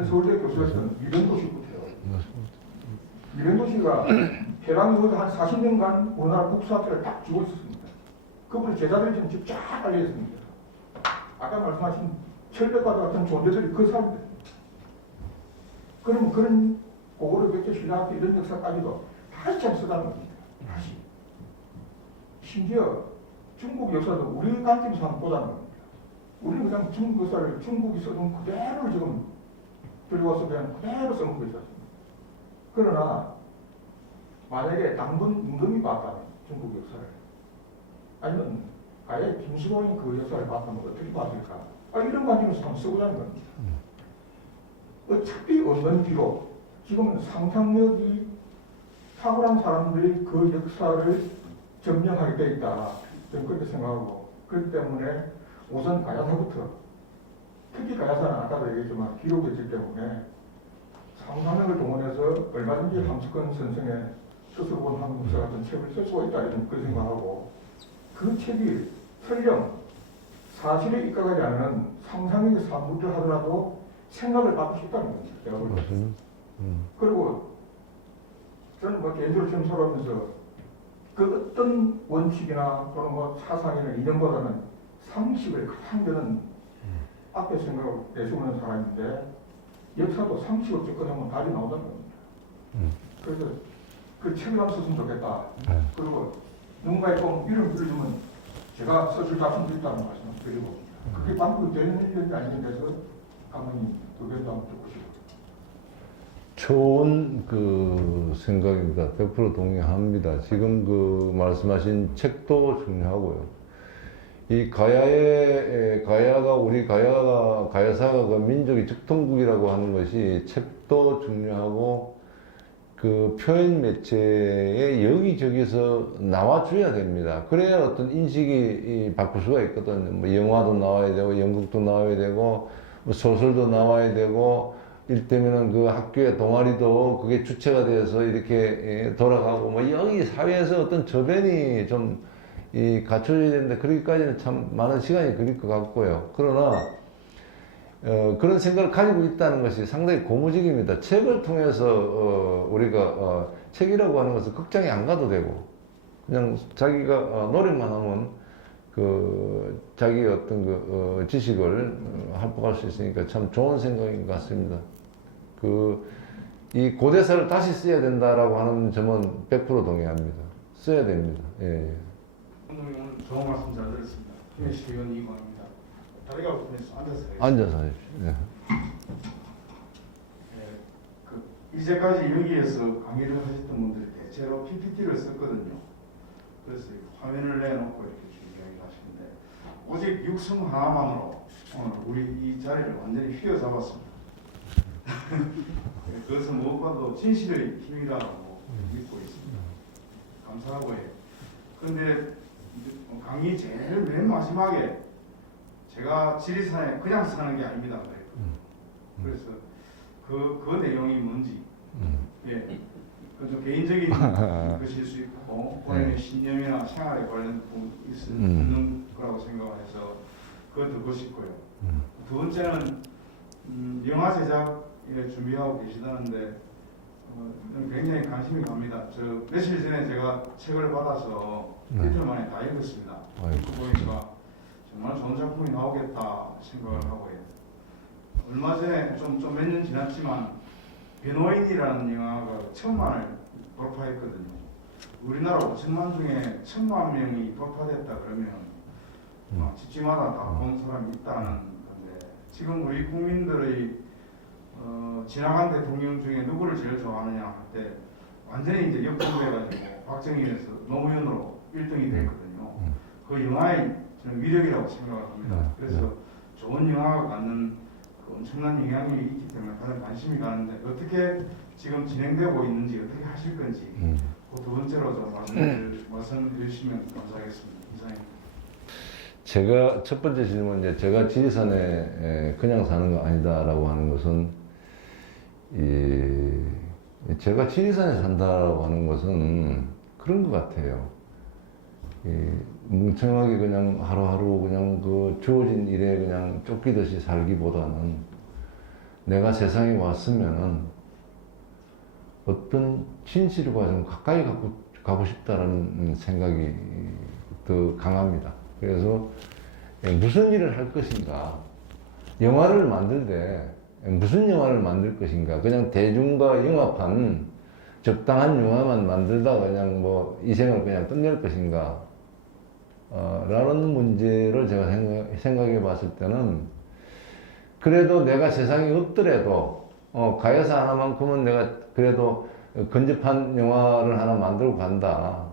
서울대 교수였던 미련도시부터요. 미련도시가 해방이후에 한 40년간 우리나라 국수학자를 딱 쥐고 있었습니다. 그분의 제자들이 지금 쫙 깔려 있습니다. 아까 말씀하신 철벽과 같은 존재들이 그 사람들. 그럼 그런 고구려 백제 신라학교 이런 역사까지도 다시 잘 쓰다는 겁니다. 다시. 심지어 중국 역사도 우리 관점에서 한번 보자는 겁니다. 우리는 그냥 중국 역사를 중국이 써준 그대로 지금 들어와서 그냥 그대로 써먹고 있었습니다. 그러나 만약에 당분 임금이 봤다면 중국 역사를 아니면 아예 김수봉이 그 역사를 봤다면 어떻게 봤을까? 이런 관점에서 한번 써보자는 겁니다. 어차피 없는 기록, 지금은 상상력이 탁월한 사람들이 그 역사를 점령하게 돼 있다. 저는 그렇게 생각하고 그렇기 때문에 우선 가야사부터 특히 가야사는 아까도 얘기했지만 기록이 있기 때문에 상상력을 동원해서 얼마든지 함석헌 선생의 스스로 본 한국사 같은 책을 쓸 수가 있다. 이런 그렇게 생각하고 그 책이 설령 사실에 입각하지 않은 상상력의 산물을 하더라도 생각을 바꿀 수 있다는 겁니다. 제가 볼 때. 그리고 저는 뭐 개인적으로 지금 살아오면서 그 어떤 원칙이나 또는 뭐 사상이나 이념보다는 상식을 가장 저는 앞에 생각을 내세우는 사람인데 역사도 상식을 접근하면 답이 나오다는 겁니다. 그래서 그 책을 한번 썼으면 좋겠다. 그리고 누군가의 꼭 이름을 불러주면 제가 써줄 작품도 있다는 말씀을 드리고 그게 방법이 되는 일이 아닌 데서 가만히 의견도 한번 듣고 싶어요. 좋은 그 생각입니다. 100% 동의합니다. 지금 그 말씀하신 책도 중요하고요. 이 가야사가 그 민족의 적통국이라고 하는 것이 책도 중요하고 그 표현 매체에 여기저기서 나와줘야 됩니다. 그래야 어떤 인식이 바꿀 수가 있거든요. 뭐 영화도 나와야 되고, 연극도 나와야 되고, 뭐 소설도 나와야 되고, 일때면은 그 학교의 동아리도 그게 주체가 돼서 이렇게 돌아가고, 뭐 여기 사회에서 어떤 저변이 좀 갖춰져야 되는데, 그러기까지는 참 많은 시간이 걸릴 것 같고요. 그러나, 그런 생각을 가지고 있다는 것이 상당히 고무적입니다. 책을 통해서 우리가 책이라고 하는 것은 극장에 안 가도 되고 그냥 자기가 노력만 하면 그 자기 어떤 그 지식을 합법할 수 있으니까 참 좋은 생각인 것 같습니다. 이 고대사를 다시 써야 된다라고 하는 점은 100% 동의합니다. 써야 됩니다. 예. 오늘 좋은 말씀 잘 들었습니다. 김혜식 의원 이광입니다. 다리가 불편해서 앉아서 앉아서 하십시오. 예. 이제까지 여기에서 강의를 하셨던 분들이 대체로 PPT를 썼거든요. 그래서 화면을 내놓고 이렇게 준비하게 하시는데 오직 육성 하나만으로 오늘 우리 이 자리를 완전히 휘어잡았습니다. 그것은 무엇보다도 진실의 힘이라고 믿고 있습니다. 감사하고요. 그런데 강의 제일 맨 마지막에 제가 지리산에 그냥 사는 게 아닙니다. 그래서 그 내용이 뭔지 예, 그좀 개인적인 것일 수 있고 본인의 신념이나 생활에 관련 부분이 있는 거라고 생각해서 그거 듣고 싶고요. 두 번째는 영화 제작에 준비하고 계시다는데 굉장히 관심이 갑니다. 저 며칠 전에 제가 책을 받아서 이틀 만에 다 읽었습니다. 보니까 정말 좋은 작품이 나오겠다 생각을 하고요. 얼마 전에 좀 몇 년 지났지만 변호인이라는 영화가 1000만을 돌파했거든요. 우리나라 5천만 중에 1000만 명이 돌파됐다 그러면 집집마다 다 본 사람이 있다는 건데, 지금 우리 국민들의 지나간 대통령 중에 누구를 제일 좋아하느냐 할 때 완전히 이제 역풍돼가지고 박정희에서 노무현으로 1등이 됐거든요. 그 영화의 저는 위력이라고 생각을 합니다. 그래서 좋은 영화가 갖는 그 엄청난 영향이 있기 때문에 가장 관심이 가는데, 어떻게 지금 진행되고 있는지, 어떻게 하실 건지 그 두 번째로 좀 말씀해 주시면 감사하겠습니다. 이상입니다. 제가 첫 번째 질문, 이제 제가 지리산에 그냥 사는 거 아니다라고 하는 것은, 제가 지리산에 산다라고 하는 것은 그런 것 같아요. 뭉청하게 그냥 하루하루 그냥 그 주어진 일에 그냥 쫓기듯이 살기보다는 내가 세상에 왔으면은 어떤 진실과 좀 가까이 가고 싶다라는 생각이 더 강합니다. 그래서 무슨 일을 할 것인가, 영화를 만들 때 무슨 영화를 만들 것인가, 그냥 대중과 영합한 적당한 영화만 만들다가 그냥 뭐 이 생을 그냥 끝낼 것인가 라는 문제를 제가 생각해 봤을 때는, 그래도 내가 세상에 없더라도 가야사 하나만큼은 내가 그래도 근접한 영화를 하나 만들고 간다.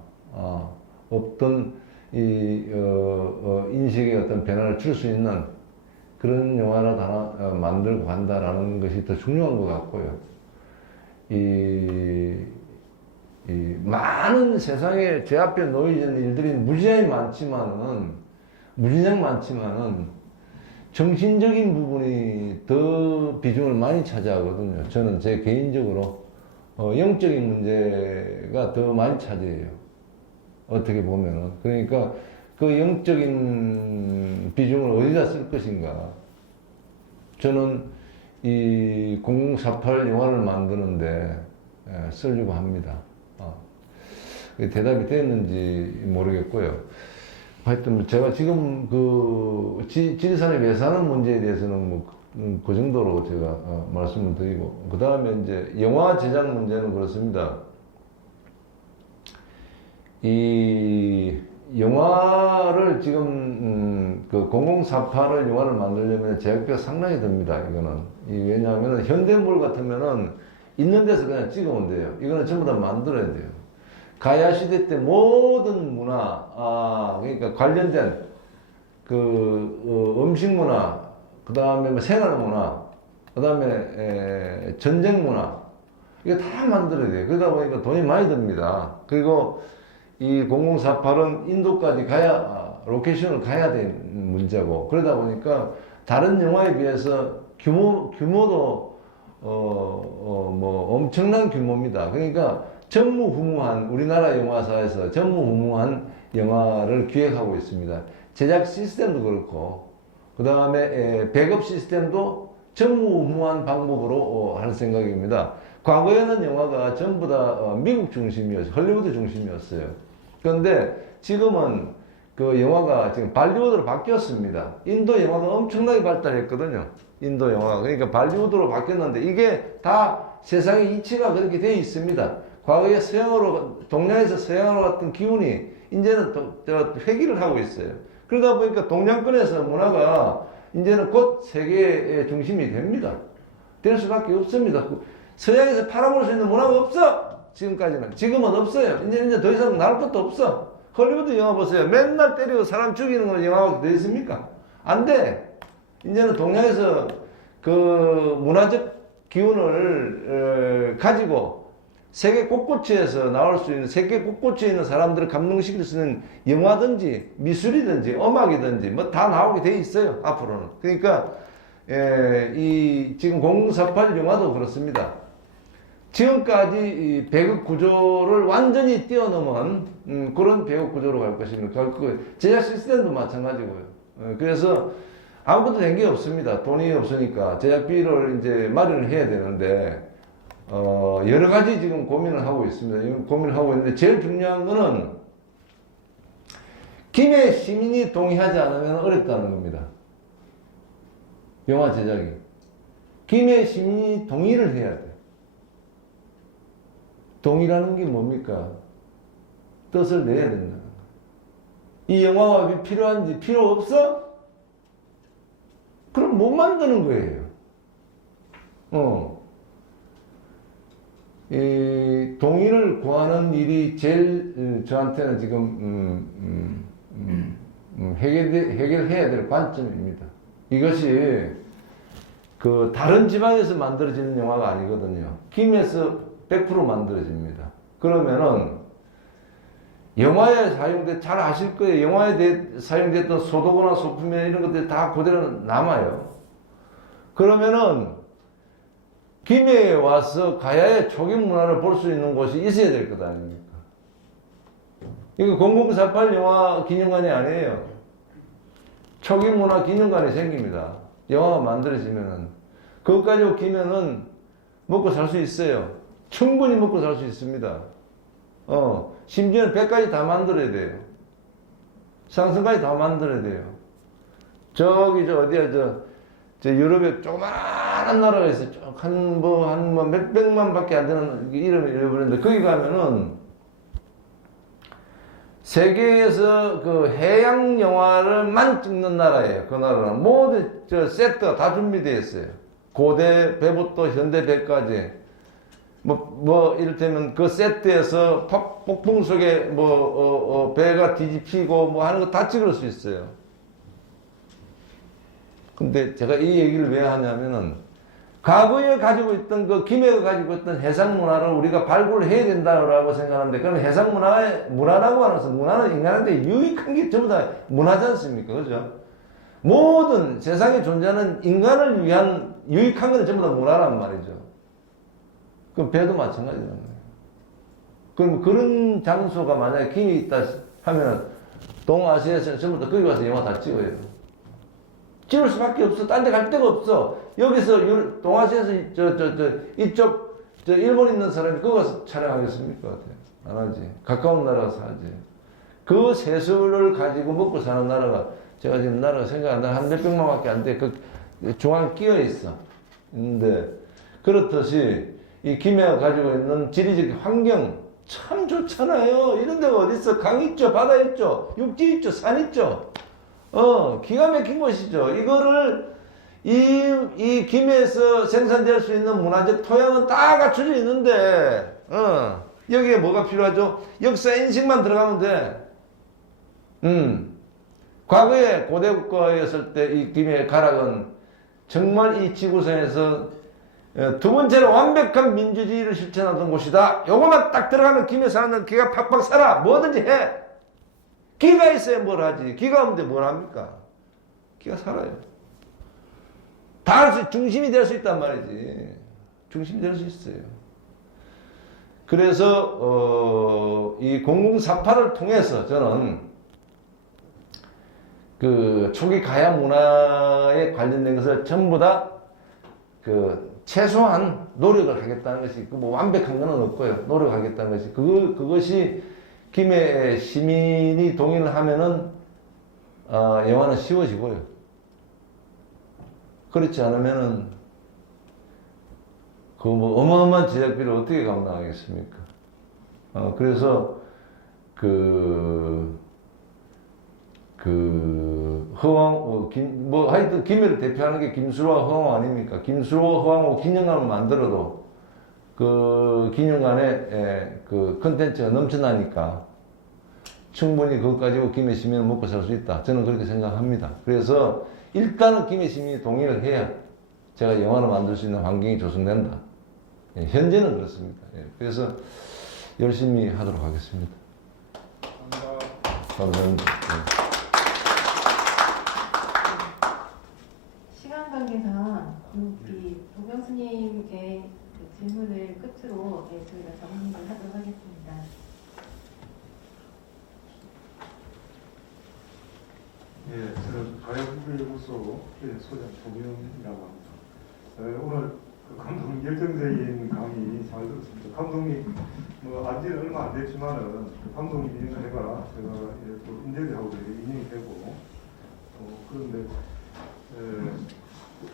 없던 인식의 어떤 변화를 줄 수 있는 그런 영화를 하나 만들고 간다라는 것이 더 중요한 것 같고요. 많은 세상에 제 앞에 놓여있는 일들이 무지하게 많지만은 정신적인 부분이 더 비중을 많이 차지하거든요. 저는 제 개인적으로 영적인 문제가 더 많이 차지해요. 어떻게 보면은. 그러니까 그 영적인 비중을 어디다 쓸 것인가. 저는 이 0048 영화를 만드는데 쓰려고 합니다. 대답이 됐는지 모르겠고요. 하여튼 제가 지금 그 지리산에 왜 사는 문제에 대해서는 뭐 그 정도로 제가 말씀을 드리고, 그 다음에 이제 영화 제작 문제는 그렇습니다. 이 영화를 지금 그 0048을 영화를 만들려면 제작비가 상당히 듭니다. 이거는 왜냐하면 현대물 같으면은 있는 데서 그냥 찍으면 돼요. 이거는 전부 다 만들어야 돼요. 가야 시대 때 모든 문화, 그러니까 관련된 그 음식 문화, 그 다음에 뭐 생활 문화, 그 다음에 전쟁 문화, 이거 다 만들어야 돼요. 그러다 보니까 돈이 많이 듭니다. 그리고 이 0048은 인도까지 가야, 로케이션을 가야 되는 문제고, 그러다 보니까 다른 영화에 비해서 규모도 뭐 엄청난 규모입니다. 그러니까 전무후무한, 우리나라 영화사에서 전무후무한 영화를 기획하고 있습니다. 제작 시스템도 그렇고, 그 다음에 백업 시스템도 전무후무한 방법으로 할 생각입니다. 과거에는 영화가 전부 다 미국 중심이었어요. 헐리우드 중심이었어요. 그런데 지금은 그 영화가 지금 발리우드로 바뀌었습니다. 인도 영화가 엄청나게 발달했거든요. 인도 영화가. 그러니까 발리우드로 바뀌었는데 이게 다 세상의 이치가 그렇게 되어 있습니다. 과거에 서양으로, 동양에서 서양으로 갔던 기운이 이제는 회귀를 하고 있어요. 그러다 보니까 동양권에서 문화가 이제는 곧 세계의 중심이 됩니다. 될 수밖에 없습니다. 서양에서 팔아볼 수 있는 문화가 없어! 지금까지는. 지금은 없어요. 이제 더 이상 나올 것도 없어. 헐리우드 영화 보세요. 맨날 때리고 사람 죽이는 걸 영화가 더 있습니까? 안 돼. 이제는 동양에서 그 문화적 기운을 가지고 세계 곳곳에서 나올 수 있는, 세계 곳곳에 있는 사람들을 감동시킬 수 있는 영화든지 미술이든지 음악이든지 뭐 다 나오게 돼 있어요. 앞으로는. 그러니까 이 지금 0048 영화도 그렇습니다. 지금까지 이 배급 구조를 완전히 뛰어넘은 그런 배급 구조로 갈 것입니다. 제작 시스템도 마찬가지고요. 그래서 아무것도 된 게 없습니다. 돈이 없으니까 제작비를 이제 마련을 해야 되는데 여러 가지 지금 고민을 하고 있습니다. 고민을 하고 있는데 제일 중요한 거는 김해 시민이 동의하지 않으면 어렵다는 겁니다. 영화 제작이. 김해 시민이 동의를 해야 돼. 동의라는 게 뭡니까? 뜻을 내야 된다. 이 영화가 필요한지 필요 없어? 그럼 못 만드는 거예요. 이 동의를 구하는 일이 제일 저한테는 지금 해결해야 될 관점입니다. 이것이 그 다른 지방에서 만들어지는 영화가 아니거든요. 김해에서 100% 만들어집니다. 그러면은 영화에 잘 아실 거예요. 영화에 사용됐던 소도구나 소품이나 이런 것들이 다 그대로 남아요. 그러면은 김해에 와서 가야의 초기 문화를 볼 수 있는 곳이 있어야 될 것 아닙니까? 이거 0048 영화 기념관이 아니에요. 초기 문화 기념관이 생깁니다. 영화가 만들어지면은 그것 가지고 김해는 먹고 살 수 있어요. 충분히 먹고 살 수 있습니다. 심지어는 배까지 다 만들어야 돼요. 상승까지 다 만들어야 돼요. 저기 어디야 저 유럽에 조그마한 나라가 있어요. 한 몇백만 밖에 안 되는 이름을 잃어버렸는데 거기 가면은 세계에서 그 해양 영화를만 찍는 나라예요. 그 나라는 모두 저 세트가 다 준비되어 있어요. 고대 배부터 현대 배까지. 이를테면 그 세트에서 폭풍 속에 배가 뒤집히고 하는 거 다 찍을 수 있어요. 근데 제가 이 얘기를 왜 하냐면은 과거에 가지고 있던 그 김해가 가지고 있던 해상 문화를 우리가 발굴을 해야 된다고 생각하는데 그럼 해상 문화라고 하는 것은 문화는 인간한테 유익한 게 전부 다 문화지 않습니까? 그죠? 모든 세상에 존재하는 인간을 위한 유익한 건 전부 다 문화란 말이죠. 그럼 배도 마찬가지라는 거예요. 그럼 그런 장소가 만약에 김이 있다 하면 동아시아에서는 전부 다 거기 가서 영화 다 찍어요. 찍을 수밖에 없어. 딴 데 갈 데가 없어. 여기서 동아시아에서 이쪽 일본 있는 사람이 거기 가서 촬영하겠습니까? 안 하지. 가까운 나라 가서 하지. 그 세수를 가지고 먹고 사는 나라가 제가 지금 나라가 생각 안 나. 한 몇백만 밖에 안 돼. 그 중앙에 끼어 있어. 근데 그렇듯이 이 김해가 가지고 있는 지리적 환경 참 좋잖아요. 이런 데가 어디 있어? 강 있죠, 바다 있죠, 육지 있죠, 산 있죠. 기가 막힌 곳이죠. 이거를 이 김해에서 생산될 수 있는 문화적 토양은 다 갖춰져 있는데, 여기에 뭐가 필요하죠? 역사 인식만 들어가면 돼. 과거에 고대 국가였을 때 이 김해의 가락은 정말 이 지구상에서 두 번째로 완벽한 민주주의를 실천하던 곳이다. 요거만 딱 들어가면 김해 사람들은 기가 팍팍 살아. 뭐든지 해. 기가 있어야 뭘 하지. 기가 없는데 뭘 합니까? 기가 살아요. 다 할 수, 중심이 될 수 있단 말이지. 중심이 될 수 있어요. 그래서 이 0048을 통해서 저는 그 초기 가야 문화에 관련된 것을 전부 다 최소한 노력을 하겠다는 것이 완벽한 건 없고요. 노력하겠다는 것이 그것이 김해 시민이 동의를 하면은 영화는 쉬워지고요. 그렇지 않으면은 어마어마한 제작비를 어떻게 감당하겠습니까? 그래서 하여튼 김해를 대표하는 게 김수로와 허황호 아닙니까? 김수로와 허황호 기념관을 만들어도 그 기념관에 그 컨텐츠가 넘쳐나니까 충분히 그것 가지고 김해 시민은 먹고 살 수 있다. 저는 그렇게 생각합니다. 그래서 일단은 김해 시민이 동의를 해야 제가 영화를 만들 수 있는 환경이 조성된다. 현재는 그렇습니다. 그래서 열심히 하도록 하겠습니다. 감사합니다. 시간 관계상 이 도경 스님의 질문을 끝으로 저희가 정리를 하도록 하겠습니다. 예, 저는 가야국회연구소 소장 조경이라고 합니다. 오늘 그 감독님 열정적인 강의 잘 들었습니다. 감독님 안지는 얼마 안 됐지만은 그 감독님 인연을 해가 제가 또 인재들하고 인연이 되고 그런데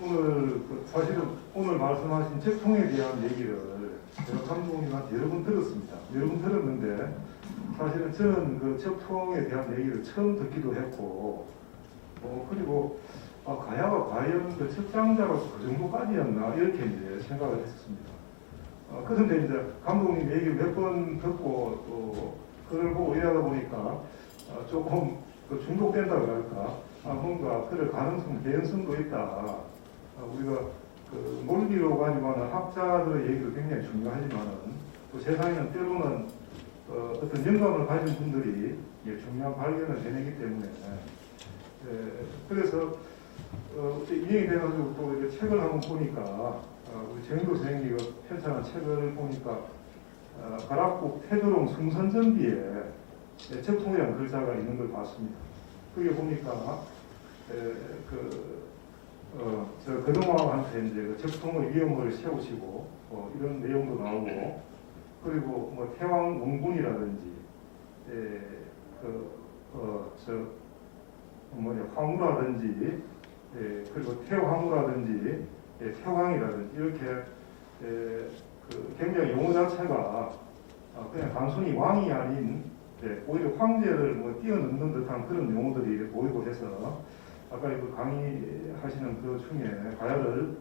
오늘 사실은 오늘 말씀하신 책통에 대한 얘기를 제가 감독님한테 여러 번 들었습니다. 여러 번 들었는데 사실은 저는 그 책통에 대한 얘기를 처음 듣기도 했고 그리고 가야가 과연 그 책장자로서 그 정도까지였나 이렇게 이제 생각을 했었습니다. 그런데 이제 감독님 얘기를 몇 번 듣고 또 그걸 보고 일하다 보니까 조금 그 중독된다 그럴까 뭔가 그럴 가능성, 개연성도 있다. 우리가 그 논리로 가지고 하는 학자들의 얘기도 굉장히 중요하지만은 또 세상에는 때로는 어떤 영감을 가진 분들이 중요한 발견을 해내기 때문에 그래서 인연이 돼가지고 또 이렇게 책을 한번 보니까 우리 정인도 선생님이 편찬한 책을 보니까 가락국 테드롱 승선전비에 책통이라는 글자가 있는 걸 봤습니다. 그게 보니까 저 그동안한테 이제 그 책통의 위험을 세우시고 이런 내용도 나오고 그리고 뭐 태왕 원군이라든지 황후라든지 그리고 태왕후라든지 태왕이라든지 이렇게 그 굉장히 용어 자체가 그냥 단순히 왕이 아닌 오히려 황제를 뭐 뛰어넘는 듯한 그런 용어들이 보이고 해서 아까 그 강의하시는 그 중에 가야를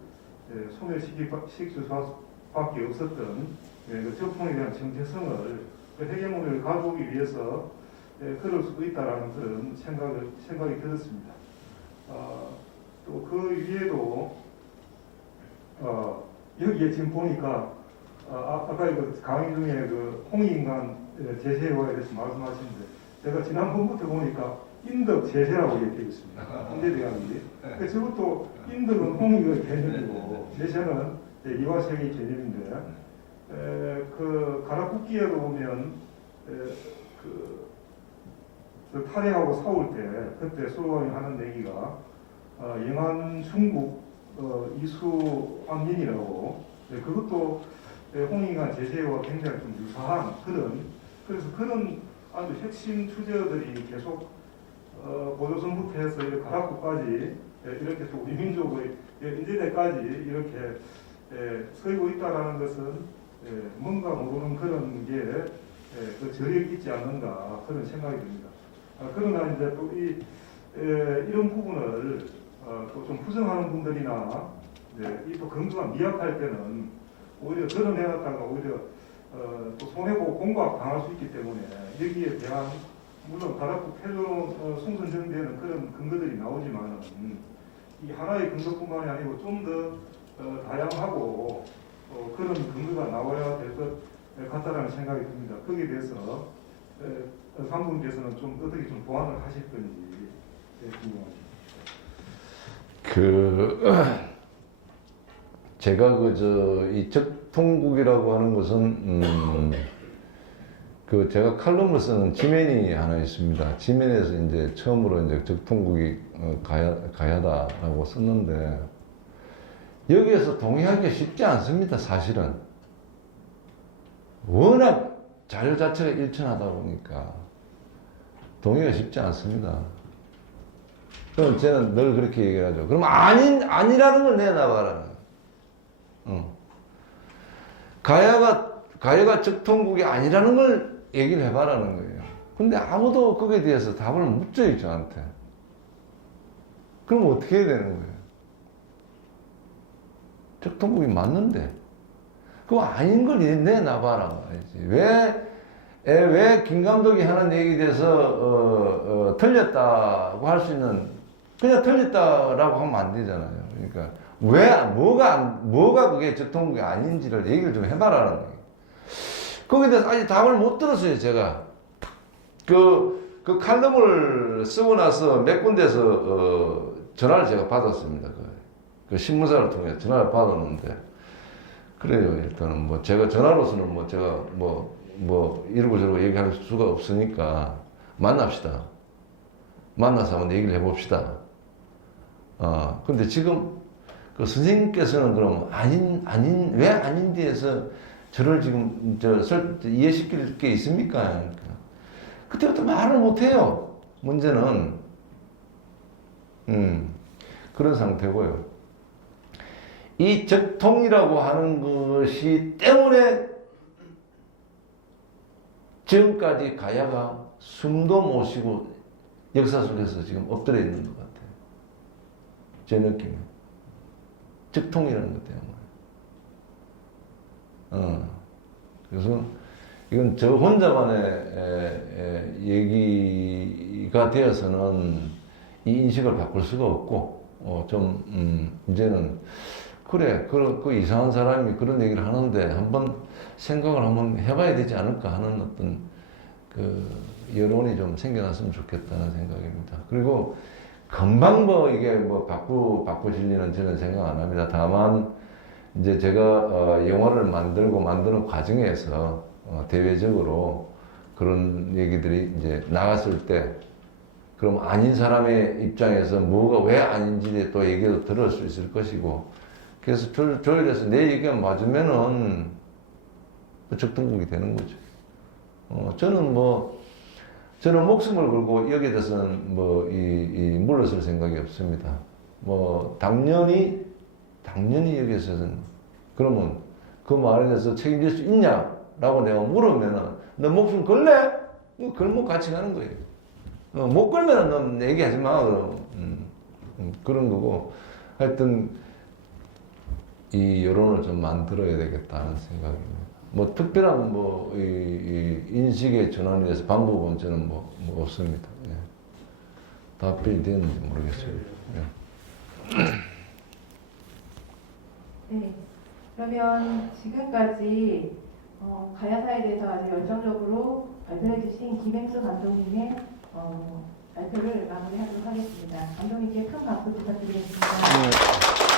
소멸시킬 수밖에 없었던 그 적통에 대한 정체성을 그 해결문을 가져오기 위해서 그럴 수도 있다라는 그런 생각이 들었습니다. 또 그 위에도 여기에 지금 보니까 아까 그 강의 중에 그 홍익인간 제세화에 대해서 말씀하시는데 제가 지난번부터 보니까 인덕 제세라고 얘기되어 있습니다. 홍대대학이. 저것도 인덕은 홍익의 개념이고 제세는 이화sek의 개념인데 그 가락국기에도 보면 그 탈해하고 싸울 때 그때 수로왕이 하는 얘기가 영한 중국 이수왕민이라고 그것도 홍익인간 제세와 굉장히 좀 유사한 그래서 그런 아주 핵심 주제들이 계속 고조선부터 해서 가락국까지 이렇게 또 우리 민족의 인제대까지 이렇게 서이고 있다라는 것은 뭔가 모르는 그런 게 그 저력이 있지 않는가 그런 생각이 듭니다. 그러나 이제 또 이런 부분을 또 좀 부정하는 분들이나 이 또 근거가 미약할 때는 오히려 드러내놨다가 오히려 또 손해보고 공각 당할 수 있기 때문에 여기에 대한 물론 가락국 테드롱 승선전비에는 그런 근거들이 나오지만은 이 하나의 근거뿐만이 아니고 좀 더 다양하고 그런 근거가 나와야 될 것 같다라는 생각이 듭니다. 거기에 대해서 감독님께서는 좀 어떻게 좀 보완을 하실 건지 궁금합니다. 제가 이 적통국이라고 하는 것은 제가 칼럼을 쓰는 지면이 하나 있습니다. 지면에서 이제 처음으로 이제 적통국이 가야다라고 썼는데 여기에서 동의하기가 쉽지 않습니다. 사실은 워낙 자료 자체가 일천하다 보니까 동의가 쉽지 않습니다. 그럼 저는 늘 그렇게 얘기하죠. 그럼 아니라는 걸 내놔봐라. 가야가 적통국이 아니라는 걸 얘기를 해봐라는 거예요. 근데 아무도 거기에 대해서 답을 못 줘요, 저한테. 그럼 어떻게 해야 되는 거예요? 적통국이 맞는데. 그거 아닌 걸 내놔봐라 말이지. 왜 김 감독이 하는 얘기에 대해서 틀렸다고 할 수 있는 그냥 틀렸다라고 하면 안 되잖아요. 그러니까 뭐가 그게 적통국이 아닌지를 얘기를 좀 해봐라는 거예요. 거기에 대해서 아직 답을 못 들었어요, 제가. 그 칼럼을 쓰고 나서 몇 군데서 전화를 제가 받았습니다. 그 신문사를 통해 전화를 받았는데 그래요. 일단은 뭐 제가 전화로서는 뭐 제가 뭐 이러고 저러고 얘기할 수가 없으니까 만납시다. 만나서 한번 얘기를 해봅시다. 근데 지금 그 선생님께서는 그럼 왜 아닌 데에서 저를 지금 이해시킬 게 있습니까? 그때부터 말을 못해요. 문제는 그런 상태고요. 이 적통이라고 하는 것이 때문에 지금까지 가야가 숨도 못 쉬고 역사 속에서 지금 엎드려 있는 것 같아요. 제 느낌은. 적통이라는 것 때문에. 그래서 이건 저 혼자만의 얘기가 되어서는 이 인식을 바꿀 수가 없고, 이제는, 그래, 그 이상한 사람이 그런 얘기를 하는데 한번 생각을 한번 해봐야 되지 않을까 하는 어떤 그 여론이 좀 생겨났으면 좋겠다는 생각입니다. 그리고 금방 이게 바꾸실 일은 저는 생각 안 합니다. 다만, 이제 제가 영화를 만드는 과정에서 대외적으로 그런 얘기들이 이제 나갔을 때 그럼 아닌 사람의 입장에서 뭐가 왜 아닌지 또 얘기도 들을 수 있을 것이고 그래서 조율해서 내 얘기가 맞으면은 적등국이 되는 거죠. 저는 목숨을 걸고 여기에 대해서는 물러설 생각이 없습니다. 당연히 여기에서는 그러면 그 말에 대해서 책임질 수 있냐라고 내가 물으면은 너 목숨 걸래? 걸면 같이 가는 거예요. 못 걸면은 넌 얘기하지 마. 그럼 그런 거고 하여튼 이 여론을 좀 만들어야 되겠다는 생각입니다. 특별한 이 인식의 전환에 대해서 방법은 저는 없습니다. 예. 답변이 되는지 모르겠어요. 예. 네. 그러면 지금까지 가야사에 대해서 아주 열정적으로 발표해 주신 김행수 감독님의 발표를 마무리하도록 하겠습니다. 감독님께 큰 박수 부탁드리겠습니다.